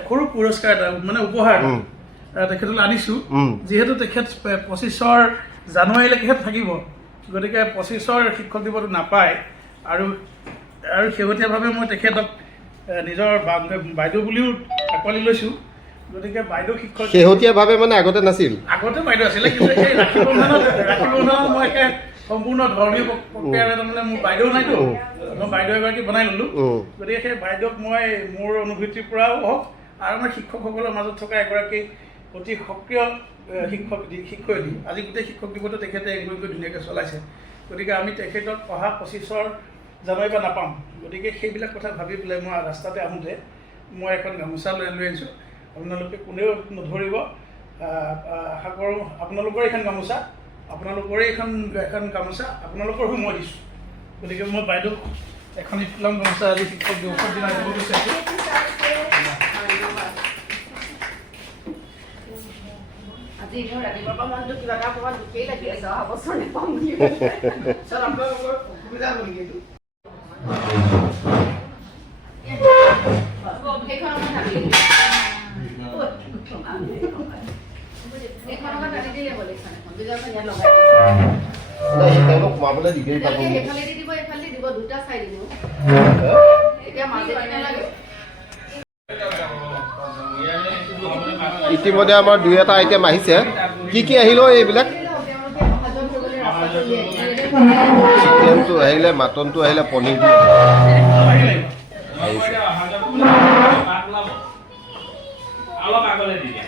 সৰু পুৰস্কাৰ এটা মানে উপহাৰ তেখেতলৈ আনিছোঁ যিহেতু তেখেত 25 জানুৱাৰীলৈকেহে থাকিব গতিকে 25 শিক্ষক দিৱসটো নাপায় আৰু শেহতীয়াভাৱে মই তেখেতক নিজৰ বাইদেউ বুলিও আঁকোৱালি লৈছোঁ গতিকে বাইদেউ শিক্ষক শেহতীয়াভাৱে মানে আগতে নাছিল আগতে বাইদেউ আছিলে কিন্তু সেই ৰাখি বন্ধনত মই একে সম্পূৰ্ণ ধৰ্মীয় প্ৰক্ৰিয়াৰে তাৰমানে মোৰ বাইদেউ নাইতো মই বাইদেউ এগৰাকী বনাই ল'লোঁ গতিকে সেই বাইদেউক মই মোৰ অনুভূতিৰ পৰাও হওক আৰু আমাৰ শিক্ষকসকলৰ মাজত থকা এগৰাকী অতি সক্ৰিয় শিক্ষয়িত্ৰী আজি গোটেই শিক্ষক দিৱসটো তেখেতে এগৰাকী ধুনীয়াকৈ চলাইছে গতিকে আমি তেখেতক অহা 25 জানুৱাৰীৰ পৰা নাপাম গতিকে সেইবিলাক কথা ভাবি পেলাই মই ৰাস্তাতে আহোঁতে মই এখন গামোচা লৈ আনিছোঁ আপোনালোকে কোনেও নধৰিব আশা কৰোঁ আপোনালোকৰে এখন গামোচা আপোনালোকৰ হৈ মই দিছোঁ গতিকে মই বাইদেউক এখন ইফলাম গামোচা আজি শিক্ষক দিৱসৰ দিনা দিব বিচাৰিছোঁ আজি ৰাতিপুৱাৰ পৰা মনটো কিবা এটা অকণমান দুখেই লাগি আছে অহা বছৰ নেপাম বুলি ছাৰ আপোনালোকৰ অসুবিধা হ'ব নেকি এইটো সোমাবলৈ দিবই পাব দুটা চাই দিব এতিয়া মাজে নালাগে ইতিমধ্যে আমাৰ 2 এটা আইটেম আহিছে কি আহিল এইবিলাক চিকেনটো আহিলে মাটনটো আহিলে পনীৰটো অলপ আগলৈ দি দিয়া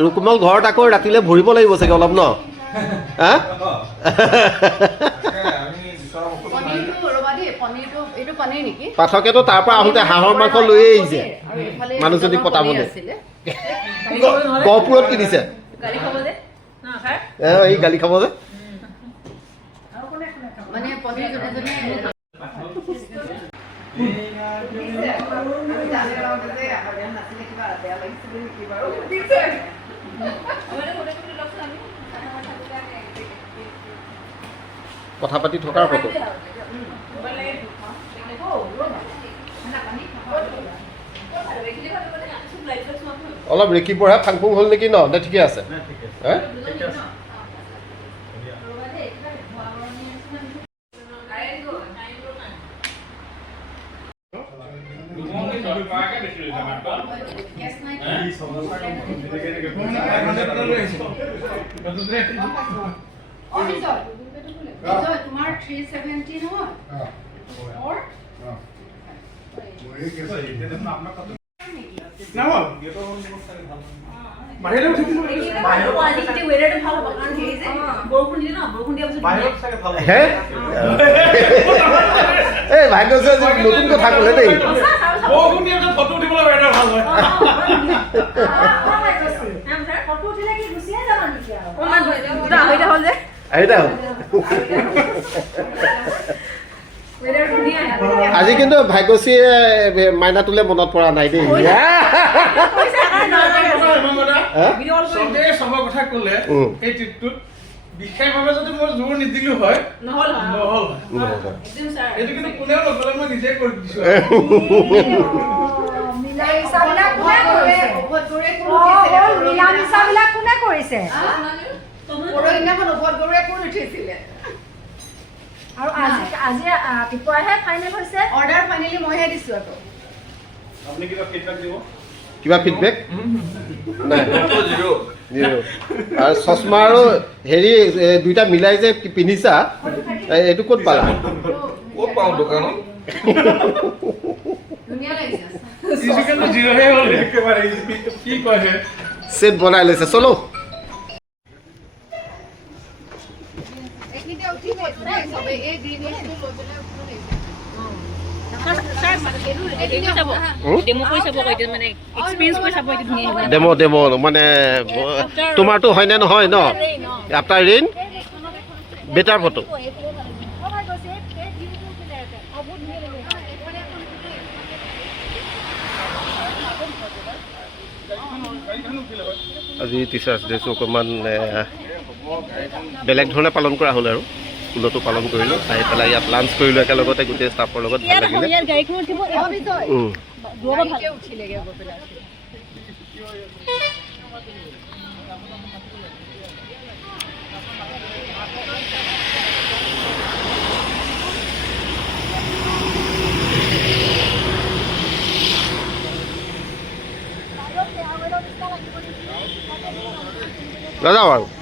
ৰুকুমল ঘৰত আকৌ ৰাতিলৈ ভৰিব লাগিব চাগে অলপ ন হা পাঠকেতো তাৰ পৰা আহোঁতে হাঁহৰ মাংস লৈয়ে আহিছে মানুহজনীক পতাবলৈ গহপুৰত কিনিছে এই গালি খাব যে কথা পাতি থকাৰ ফটো অলপ ৰেকি বঢ়া ফাং ফুং হ'ল নেকি ন নে ঠিকে আছে তোমাৰ 370 নহয় হে এই ভাগ্য নতুন কথা ক'লে দেই ফটো উঠিবলৈ ভাল হয় আজি কিন্তু ভাগ্যশ্ৰীয়ে মাইনাটোলে মনত পৰা নাই দেই চবেই চবৰ কথা ক'লে এই ট্ৰিপটোত বিশেষভাৱে যদি মই জোৰ নিদিলো হয় নহ'ল এইটো কিন্তু কোনেও নক'লে মই নিজে কৰি দিছোঁ আৰু আজি ৰাতিপুৱাহে ফাইনেল হৈছে অৰ্ডাৰ ফাইনেলি মইহে দিছোঁ আকৌ আপুনি কিবা ফিডবেক দিব কিবা ফিডবেক নাই জিৰ' আৰু চশমা আৰু হেৰি দুইটা মিলাই যে পিন্ধিছা এইটো ক'ত পালা ক'ত পাওঁ দোকানত জিৰ'হে হ'ল একেবাৰে কি কয় চেট বনাই লৈছে চলো ডেমো মানে তোমাৰতো হয়নে নহয় ন আফটাৰ ৰেইন বেটাৰ ফটো আজি টিচাৰ্ছ ডেটো অকণমান বেলেগ ধৰণে পালন কৰা হ'ল আৰু স্কুলতো পালন কৰিলোঁ আহি পেলাই ইয়াত লাঞ্চ কৰিলোঁ একেলগতে গোটেই ষ্টাফৰ লগত ভাল লাগিলে নাযাওঁ আৰু